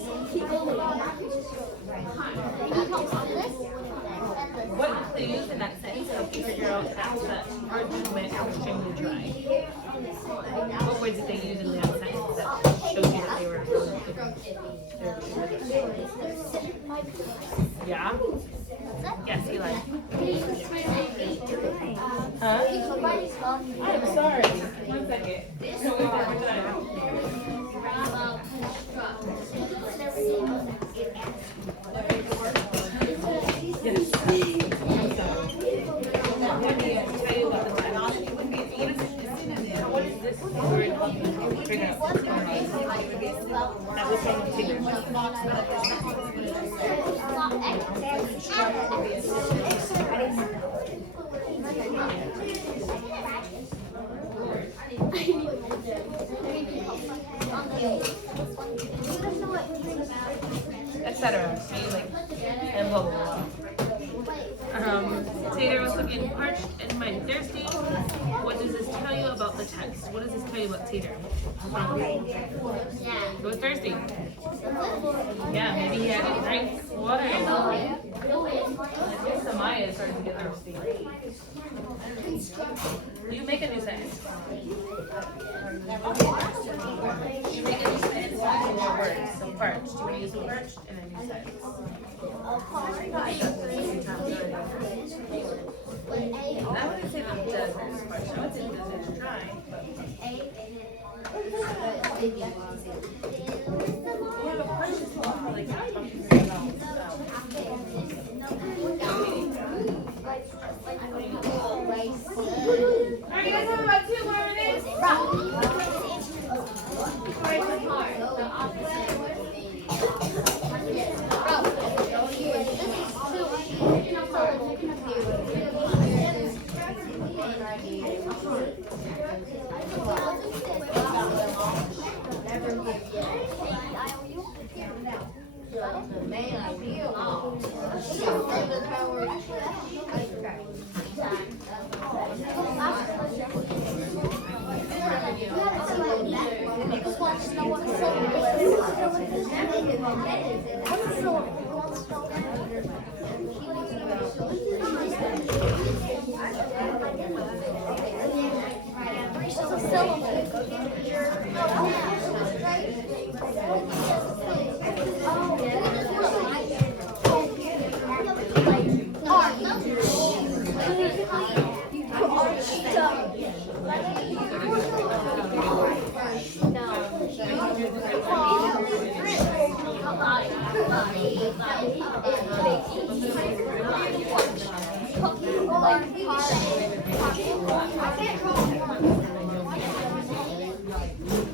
What clues in that sentence help you figure out that Arjun went extremely dry? What words did they use in that sentence that showed you that they were Yeah? Yes, Eli. Huh? I'm sorry. 1 second. No, we're done. Yes. I'm sorry. Let me tell you about the technology. What is this word help you figure out? That was from Tigger. Etc. And blah blah blah. Tater was looking parched and mighty thirsty. What does this tell you about the text? What does this tell you about Tater? He was thirsty. Yeah, maybe he had to drink water. I think Samaya started to get thirsty. You make a new sentence. You make a new sentence using your words. So parched. You want to use the parched in a new sentence. I wouldn't say the desert is parched. I would say the desert is dry. We have a question for like about Alright, you guys have about 2 more minutes.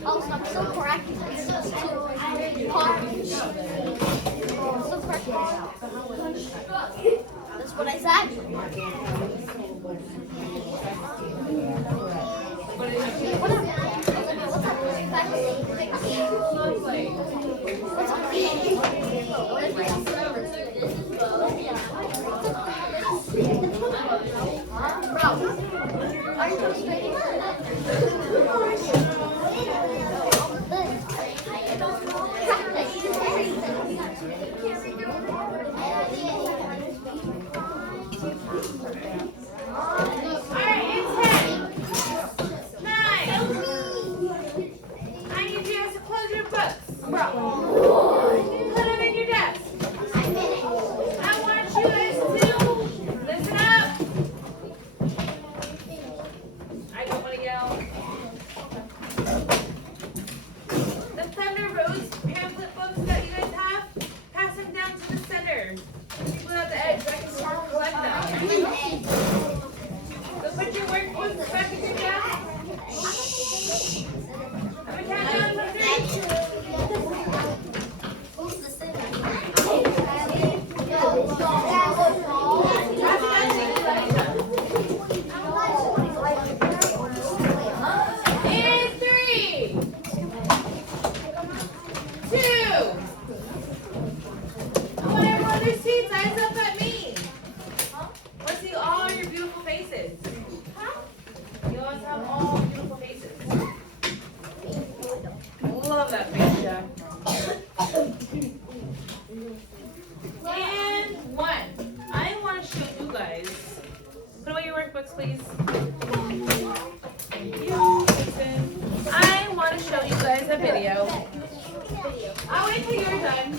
Oh, so I'm still correct. That's what I said. Alright, it's 10, 9. I need you guys to close your books. Put them in your desk. I want you guys to listen up. I don't want to yell. The Thunder Rose pamphlet books that you guys have, pass them down to the center. People at the edge that can collect them. So put your workbooks back in your desk. I'm gonna count down from 3. And 3, 2. I want everyone in their seats, eyes up at me. Let's see all your beautiful faces. You always have all beautiful faces. Love that face, Jack. And 1. I want to show you guys. Put away your workbooks, please. Thank you. I want to show you guys a video. I'll wait till you're done.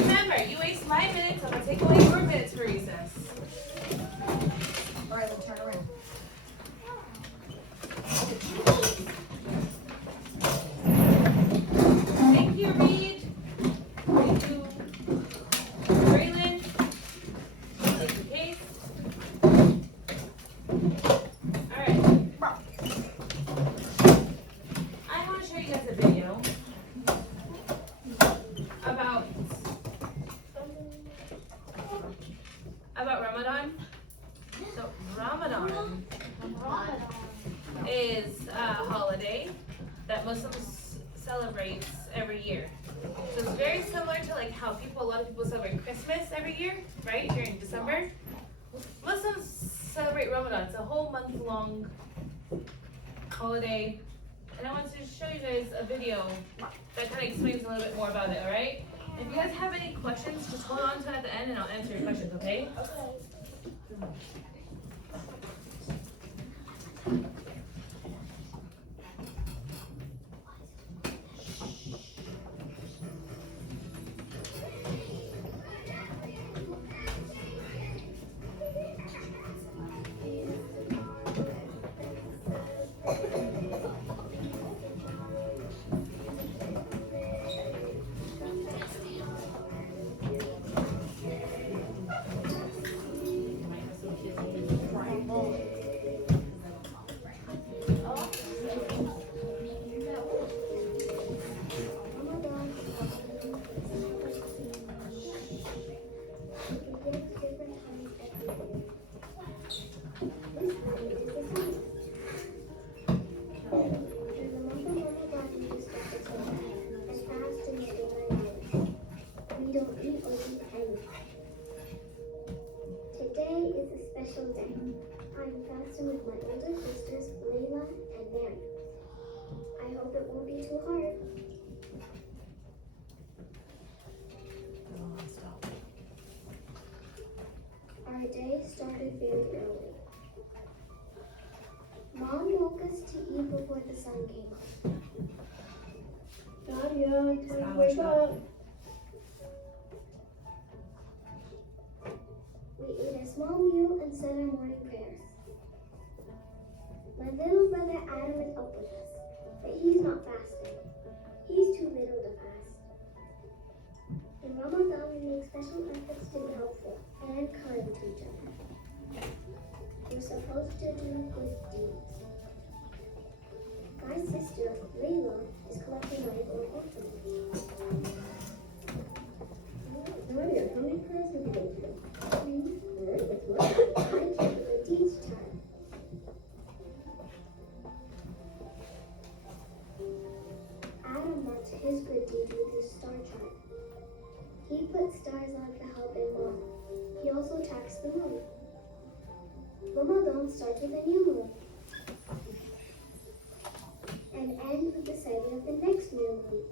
Remember, you waste 5 minutes, I'm going to take away 4 minutes for recess. All right, we'll turn around. Thank you, Reed. Thank you, Braylon. Thank you, Kate. Alright. I want to show you guys a video about Ramadan. So Ramadan is a holiday that Muslims celebrate every year. So it's very similar to like how a lot of people celebrate Christmas every year, right? During December. Muslims celebrate Ramadan. It's a whole month-long holiday. And I want to show you guys a video that kind of explains a little bit more about it, alright? If you guys have any questions, just hold on to it at the end and I'll answer your questions, okay? We don't eat or eat anything. Today is a special day. I'm fasting with my older sisters, Layla and Mary. I hope it won't be too hard. Our day started very early. Mom woke us to eat before the sun came up. Nadia, time to wake up. We ate a small meal and said our morning prayers. My little brother Adam is up with us, but he's not fasting. He's too little to fast. In Ramadan, we make special efforts to be helpful and kind to each other. We're supposed to do good deeds. My sister, Layla, is collecting money for an orphanage. Nadia, how many prayers have you been through? 3. Good, it's one. I keep good deeds time. Adam marked his good deed with his star chart. He put stars on to help him mom. He also tracks the moon. Ramadan starts with a new moon and ends with the sighting of the next new moon.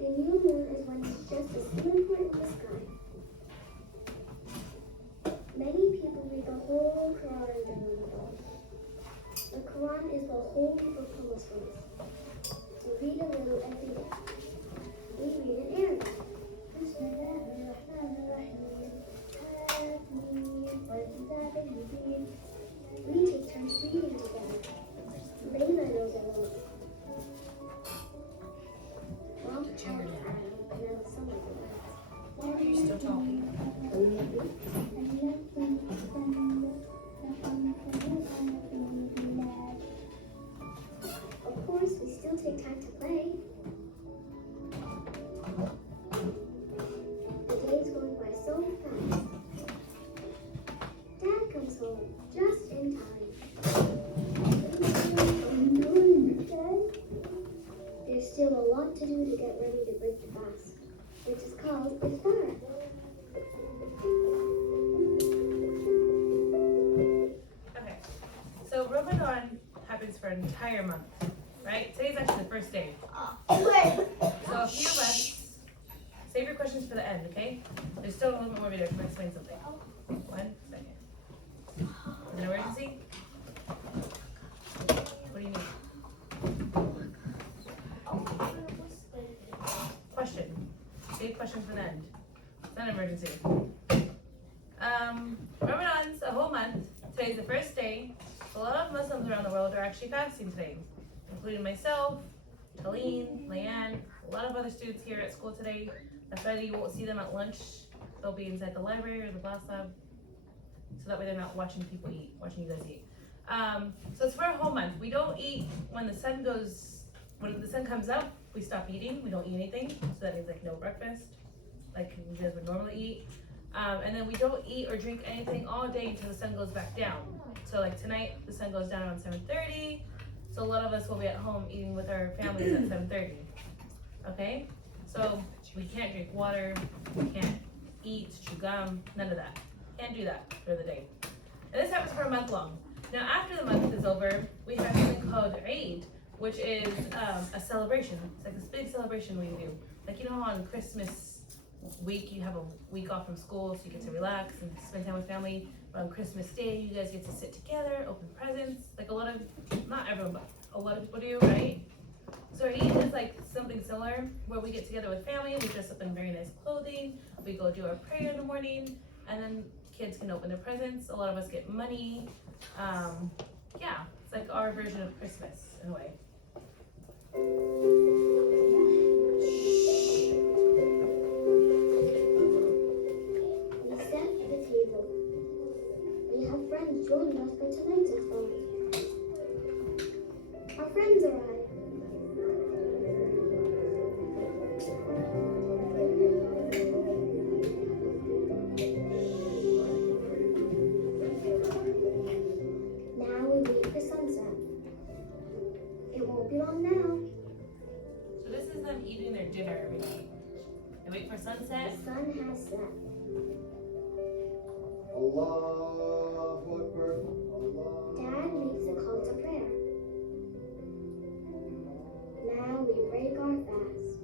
The new moon is when it's just a sliver in the sky. Many people read the whole Quran during Ramadan. The Quran is the holy book for Muslims. We read a little every day. We read in Arabic. We take turns reading together. Layla knows it all. Mom taught Adam and I was some of the words. Why are you still talking? Of course, we still take time to play. The day's going by so fast. Dad comes home just in time. There's still a lot to do to get ready to break the fast, which is called iftar. Okay, so Ramadan happens for an entire month, right? Today's actually the first day. So a few of us, save your questions for the end, okay? There's still a little bit more video. I'm gonna explain something. 1 second. Is it an emergency? What do you need? Question. Save questions for the end. It's not an emergency. Ramadan's a whole month. Today's the first day. A lot of Muslims around the world are actually fasting today, including myself, Talene, Leanne, a lot of other students here at school today. That's why you won't see them at lunch. They'll be inside the library or the class lab. So that way they're not watching people eat, watching you guys eat. So it's for a whole month. We don't eat when the sun comes up, we stop eating. We don't eat anything. So that means like no breakfast, like you guys would normally eat. And then we don't eat or drink anything all day until the sun goes back down. So like tonight, the sun goes down around 7:30. So a lot of us will be at home eating with our families at 7:30. Okay? So we can't drink water, we can't eat, chew gum, none of that. Can't do that for the day. And this happens for a month long. Now after the month is over, we have something called Eid, which is a celebration. It's like this big celebration we do. Like you know how on Christmas week you have a week off from school so you get to relax and spend time with family. But on Christmas Day you guys get to sit together, open presents. Like not everyone, but a lot of people do, right? So Eid is like something similar where we get together with family, we dress up in very nice clothing, we go do our prayer in the morning, and then kids can open their presents. A lot of us get money. Yeah, it's like our version of Christmas in a way. We set the table. We have friends joining us for tonight's expo. Our friends arrived. Now we wait for sunset. It won't be long now. So this is them eating their dinner every night. They wait for The sunset. sun has set. Allahu Akbar. Allah. Dad makes a call to prayer. Now we break our fast.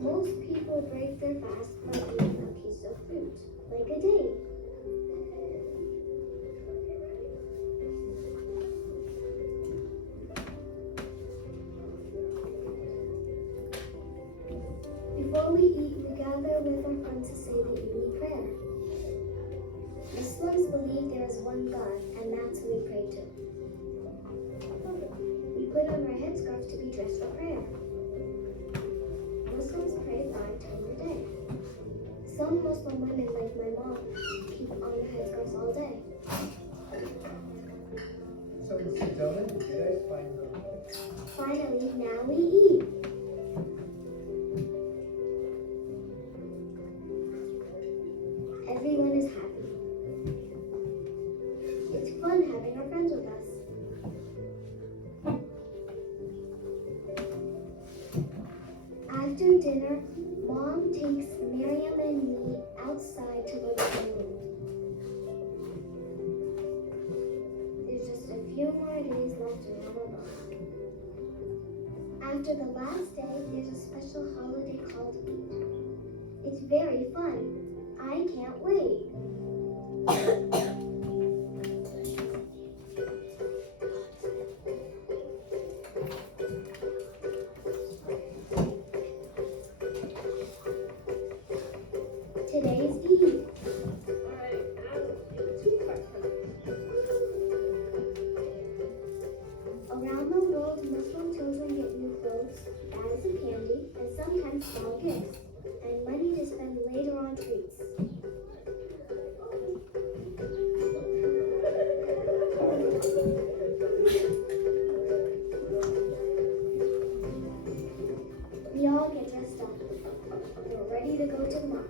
Most people break their fast by eating a piece of fruit, like a date. Before we eat, we gather with our friends to say the evening prayer. Muslims believe there is one God, and that's who we pray to. We put on our headscarves to be dressed for prayer. Muslims pray 5 times a day. Some Muslim women, like my mom, keep on their headscarves all day. So, gentlemen, did you guys find the Finally, now we eat. Everyone is happy. It's fun having our friends with us. After dinner, Mom takes Miriam and me outside to look at the moon. There's just a few more days left in Ramadan. After the last day, there's a special holiday called Eid. It's very fun. I can't wait. Today's Eid. Around the world, Muslim children get new clothes, bags of candy, and sometimes small gifts, and money to spend later on treats. We all get dressed up. We're ready to go to the mosque.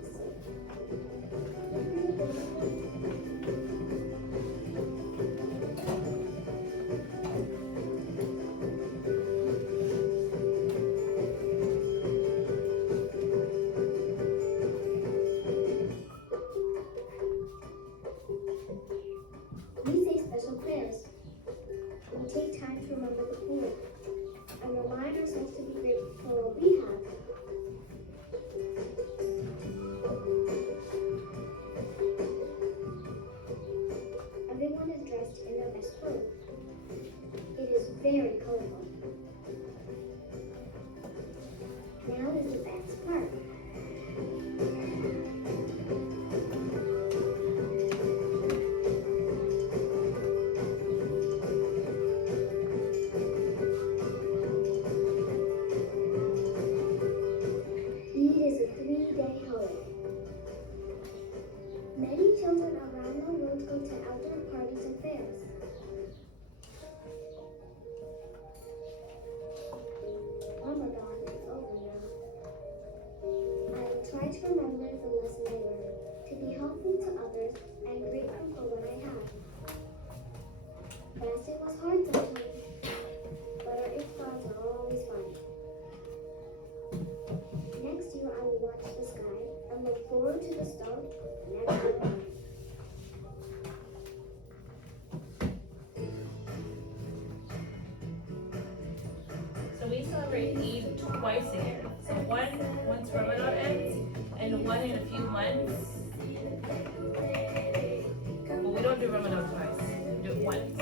We say special prayers. We take time to remember the poor and remind ourselves to be grateful for what we have. Everyone is dressed in their best clothes. It is very colorful. Now is the best part. Eid is a 3-day holiday. Many children around the world go to outdoor parties and fairs. Ramadan is over now. I will try to remember the lesson I learned, to be helpful to others and grateful for what I have. Fasting was hard sometimes, but our iftars are always fun. Next year I will watch the sky and look forward to the start of the next year. So we celebrate Eid twice a year. So once Ramadan ends, and one in a few months. But we don't do Ramadan twice. We do it once.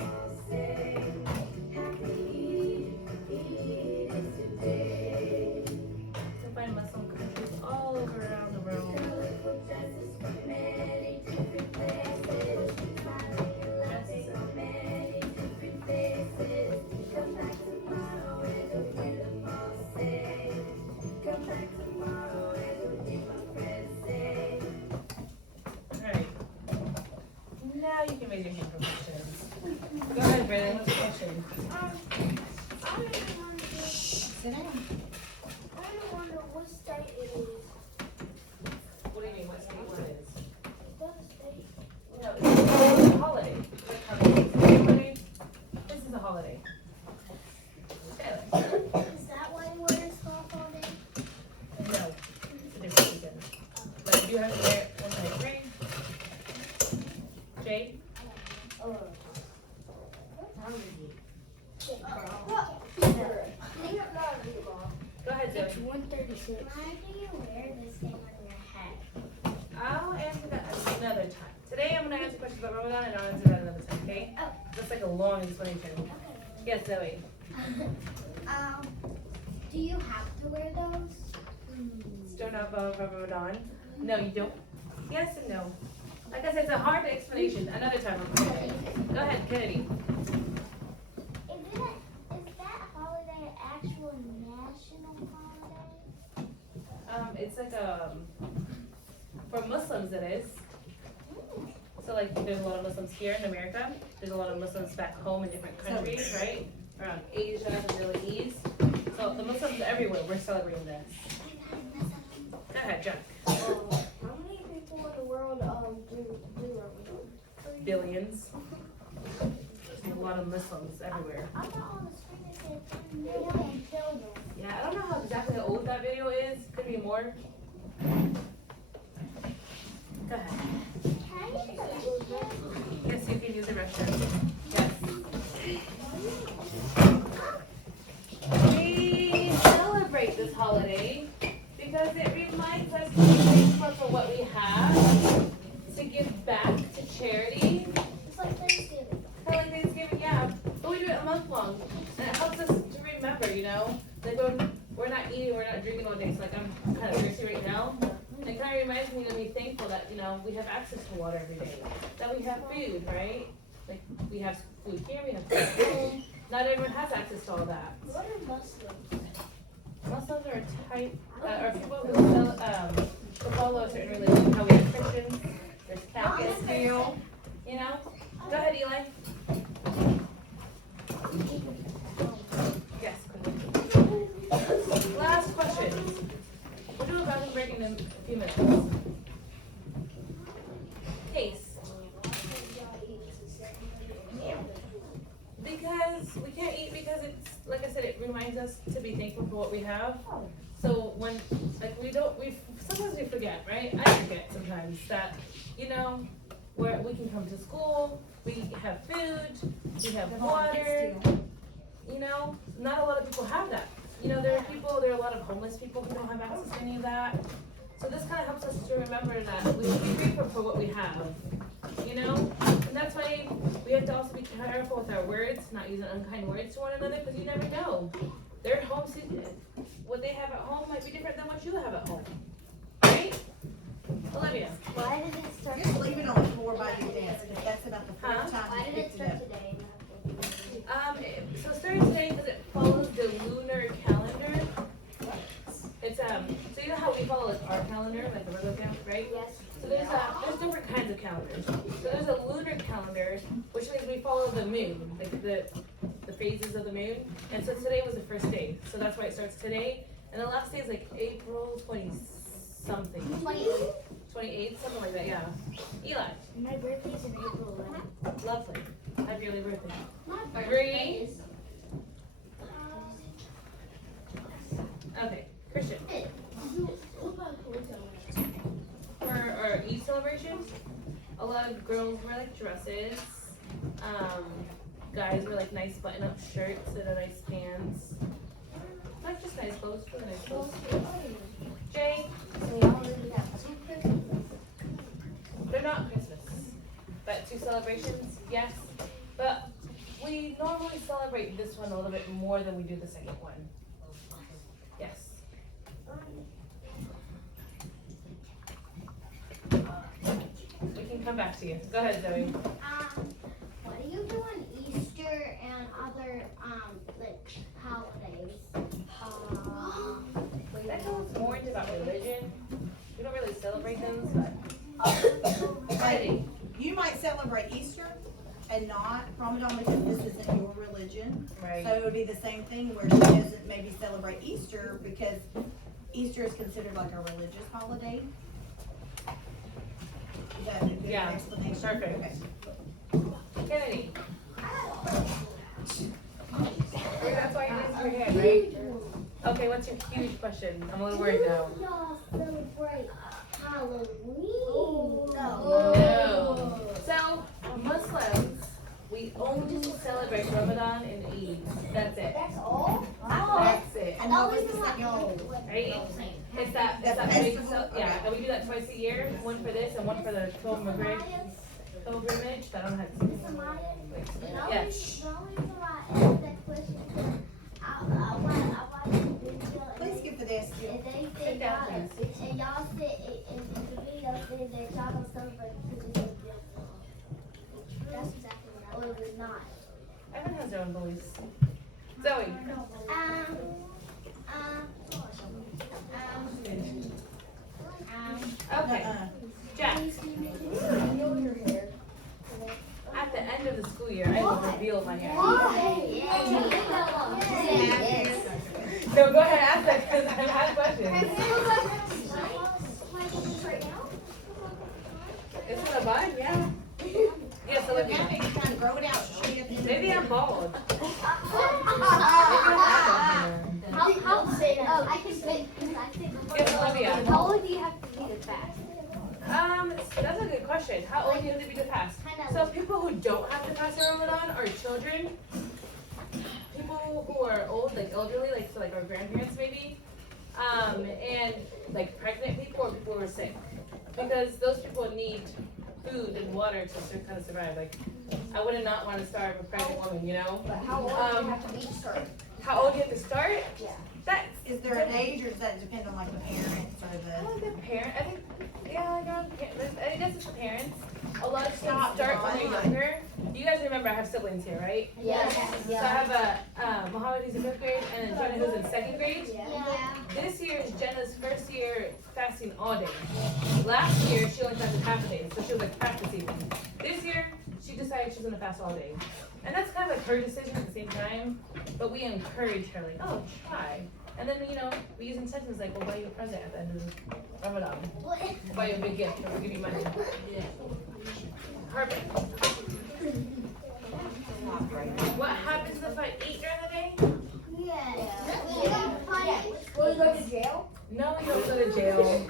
You'll find Muslim countries all over around the world. Alright, 193. Jay? Go ahead, It's Zoe. 136. Why do you wear this thing on your head? I'll answer that another time. Today I'm gonna answer questions about Ramadan and I'll answer that another time, okay? Oh. That's like a long explanation. Yes, Zoe. Do you have to wear those? Start off of Ramadan. No, you don't. Yes and no. Like I said, it's a hard explanation. Another time. Okay. Go ahead, Kennedy. Is that holiday an actual national holiday? It's like for Muslims it is. So like there's a lot of Muslims here in America. There's a lot of Muslims back home in different countries, right? Around Asia, the Middle East. So the Muslims everywhere, we're celebrating this. Go ahead, Jack. How many people in the world do Ramadan? Billions. There's a lot of Muslims everywhere. I thought on the screen it said 10 million children. Yeah, I don't know how exactly how old that video is. Could be more. Go ahead. Yes, you can use the restroom. Yes. We celebrate this holiday because it reminds us to be thankful for what we have, to give back to charity. It's like Thanksgiving. Kind of like Thanksgiving, yeah. But we do it a month long. And it helps us to remember, you know? Like when we're not eating, we're not drinking all day. So like I'm kind of thirsty right now. And it kind of reminds me to be thankful that, you know, we have access to water every day. That we have food, right? Like we have food here, we have food at home. Not everyone has access to all that. What are Muslims? Muslims are a type, are people who follow a certain religion. How we have Christians, there's Catholics, you know? Go ahead, Eli. Yes, quickly. Last question. We'll do a bathroom break in a few minutes. Taste. Because we can't eat because it's, like I said, it reminds us to be thankful for what we have. So when, like sometimes we forget, right? I forget sometimes that, you know, where we can come to school, we have food, we have water, you know, not a lot of people have that. You know, there are a lot of homeless people who don't have access to any of that. So this kind of helps us to remember that we should be grateful for what we have, you know? And that's why we have to also be careful with our words, not using unkind words to one another, because you never know. Their home, what they have at home might be different than what you have at home, right? Olivia. Why did it start? Just leave it on the floor by your desk, because that's about the Huh? fourth time Why you did it picked it start up. today? So it started today because it follows the lunar calendar. It's so you know how we follow like our calendar, like the Virgo calendar, right? Yes. So there's different kinds of calendars. So there's a lunar calendar, which means we follow the moon, like the phases of the moon. And so today was the first day, so that's why it starts today. And the last day is like April 20-something, 28th, something like that. Yeah. Eli, My birthday's in April 11th. lovely. Happy early birthday. My Agree? birthday is. Okay, Christian. For our Eid celebrations, a lot of girls wear like dresses. Guys wear like nice button-up shirts and nice pants. Like just nice clothes, really nice clothes. Jay, So y'all really have 2 Christmas. they're not Christmas, but 2 celebrations, yes. But we normally celebrate this one a little bit more than we do the second one. Yes. We can come back to you. Go ahead, Zoe. What do you do on Easter and other like holidays? That goes more into about religion. We don't really celebrate those, but Friday. You might celebrate Easter and not Ramadan because this isn't your religion. Right. So it would be the same thing where she doesn't maybe celebrate Easter because Easter is considered like a religious holiday. Is that a good Yeah, explanation? perfect. Okay. Kennedy. That's why you raised your hand, right? Okay, what's your huge question? I'm a little worried now. Y'all celebrate Halloween. No. So, Muslims, we only celebrate Ramadan and Eid. That's it. That's all? That's it. And what was the second one? Right? It's that The big, festival? yeah, Okay. and we do that twice a year, one for this and one for the pilgrimage. Pilgrimage, that I don't have to. Yes. Please skip for this. And they Sit say down, y'all, and y'all sit in the video saying that y'all don't celebrate because it's That's exactly what I was. Or it was not. Everyone has their own beliefs. Zoe. Okay. Jack. At the end of the school year, I will reveal my hair. So go ahead and ask that because I have questions. Is it a bun? Yeah. Yes, Now Olivia. maybe try to grow it out. So she gets- Maybe I'm bald. I can say, Yes, Olivia. how old do you have to be to fast? That's a good question. How old do you have to be to fast? So people who don't have to fast in Ramadan are children, people who are old, like elderly, like so like our grandparents maybe, and like pregnant people or people who are sick, because those people need food and water to kind of survive. Like I would not want to starve a pregnant woman, you know. But how old do you have to be to start? How old do you have to start? Yeah. That's Is there an age or does that depend on like the parents or I the? think the parent. I think yeah, like around I guess it's the parents. A lot of kids Stop, start when they're Mom. younger. You guys remember I have siblings here, right? Yes. So I have a Muhammad who's in 5th grade and then Jenna who's in 2nd grade. Yeah. This year is Jenna's first year fasting all day. Last year she only fasted half a day, so she was like practicing. This year she decided she's gonna fast all day. And that's kind of like her decision at the same time, but we encourage her like, oh, try. And then, you know, we use incentives like, we'll buy you a present at the end of Ramadan. We'll buy you a big gift, or we'll give you money. Perfect. What happens if I eat during the day? Will you go to jail? No, you don't go to jail.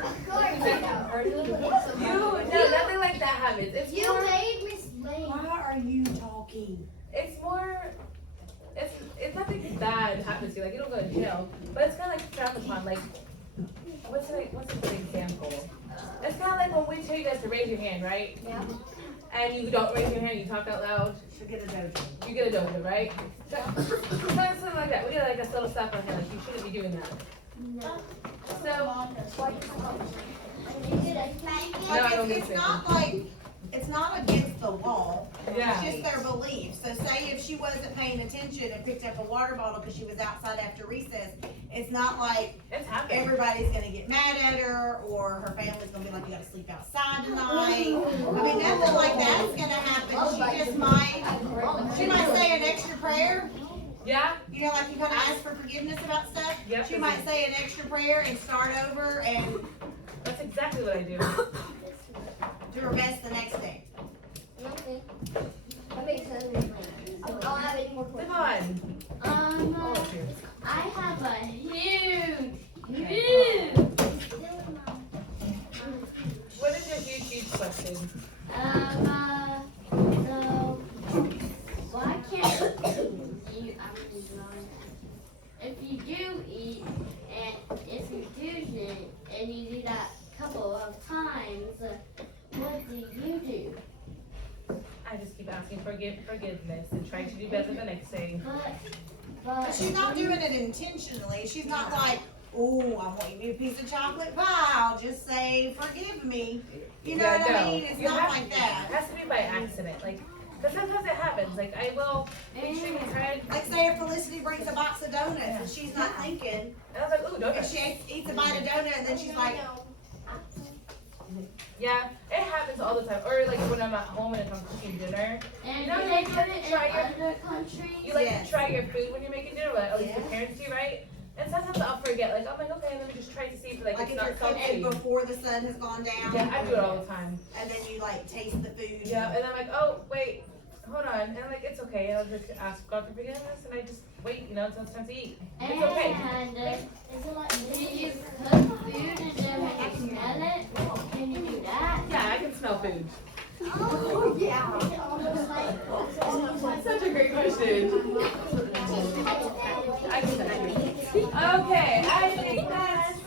No, nothing like that happens. It's You more, made me slave. Why are you talking? it's more, it's nothing bad happens to you. Like, you don't go to jail, but it's kind of like frowned upon. Like, what's a good example? It's kind of like when we tell you guys to raise your hand, right? Yeah. And you don't raise your hand, you talk out loud, She'll get a dojo. you get a dojo, right? So, kind of something like that. We get like this little stuff like that. Like, you shouldn't be doing that. So, Like, I don't it's think so. not like, it's not against the wall. yeah. It's just their belief. So say if she wasn't paying attention and picked up a water bottle because she was outside after recess, it's not like It's happening. everybody's gonna get mad at her or her family's gonna be like, you gotta sleep outside tonight. I mean, nothing like that's gonna happen. She might say an extra prayer. Yeah? You know, like you kinda ask for forgiveness about stuff. Yep. She might say an extra prayer and start over and That's exactly what I do. do her best the next day. Okay. That makes sense. I don't have any more Live questions. on. All of you. I have a huge. What is your huge question? So why can't you? If you do eat, and if you do eat, and you do that a couple of times, what do you do? I just keep asking for forgiveness and trying to do better the next day. But she's not doing it intentionally. She's not like, oh, I want you a piece of chocolate pie. I'll just say, forgive me. You know what I mean? It's You not have- like It that. has to be by accident. Like, because sometimes it happens. Like, I will be extremely tired. Like say if Felicity brings a box of donuts and she's not thinking, And I was like, ooh, and donuts. she eats a bite of donut and then she's like, Yeah, it happens all the time. Or like when I'm at home and if I'm cooking dinner. And You know, do like, they you do like it to in try your- other countries? You like Yes. to try your food when you're making dinner, but at least your parents do, right? And sometimes I'll forget. Like, I'm like, okay, let me just try to see if like like it's if not you're cooking salty. before the sun has gone down. Yeah, I do it all the time. And then you like taste the food. Yeah, and I'm like, oh, wait, hold on, and like, it's okay, and I'll just ask God for forgiveness, and I just wait, until it's time to eat. It's okay. And do you cook food and then when you smell it, can you do that? Yeah, I can smell food. Oh, yeah. Such a great question. I can touch you. Okay, I think that's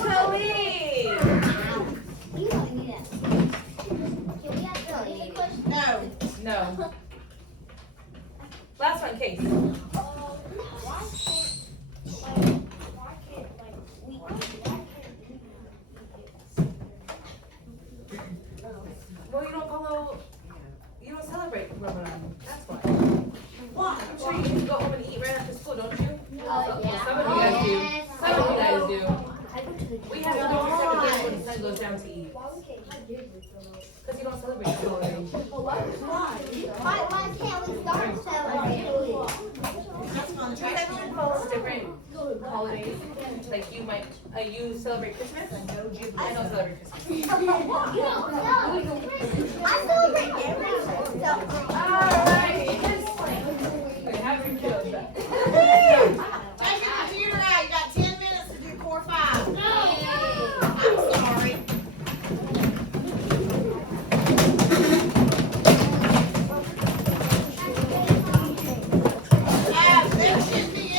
Chloe. No. No. Last one, Case. Well, you don't celebrate Ramadan. That's why. Why? I'm sure you can go home and eat right after school, don't you? Yeah. Some of you guys do. Some of you guys do. I go to the We have to go to 7 a.m. when the sun goes down to eat. Because you don't celebrate the holiday. Why can't we start celebrating? That's fun. Do you guys follow different holidays? Like you might, you celebrate Christmas? I don't celebrate Christmas. I celebrate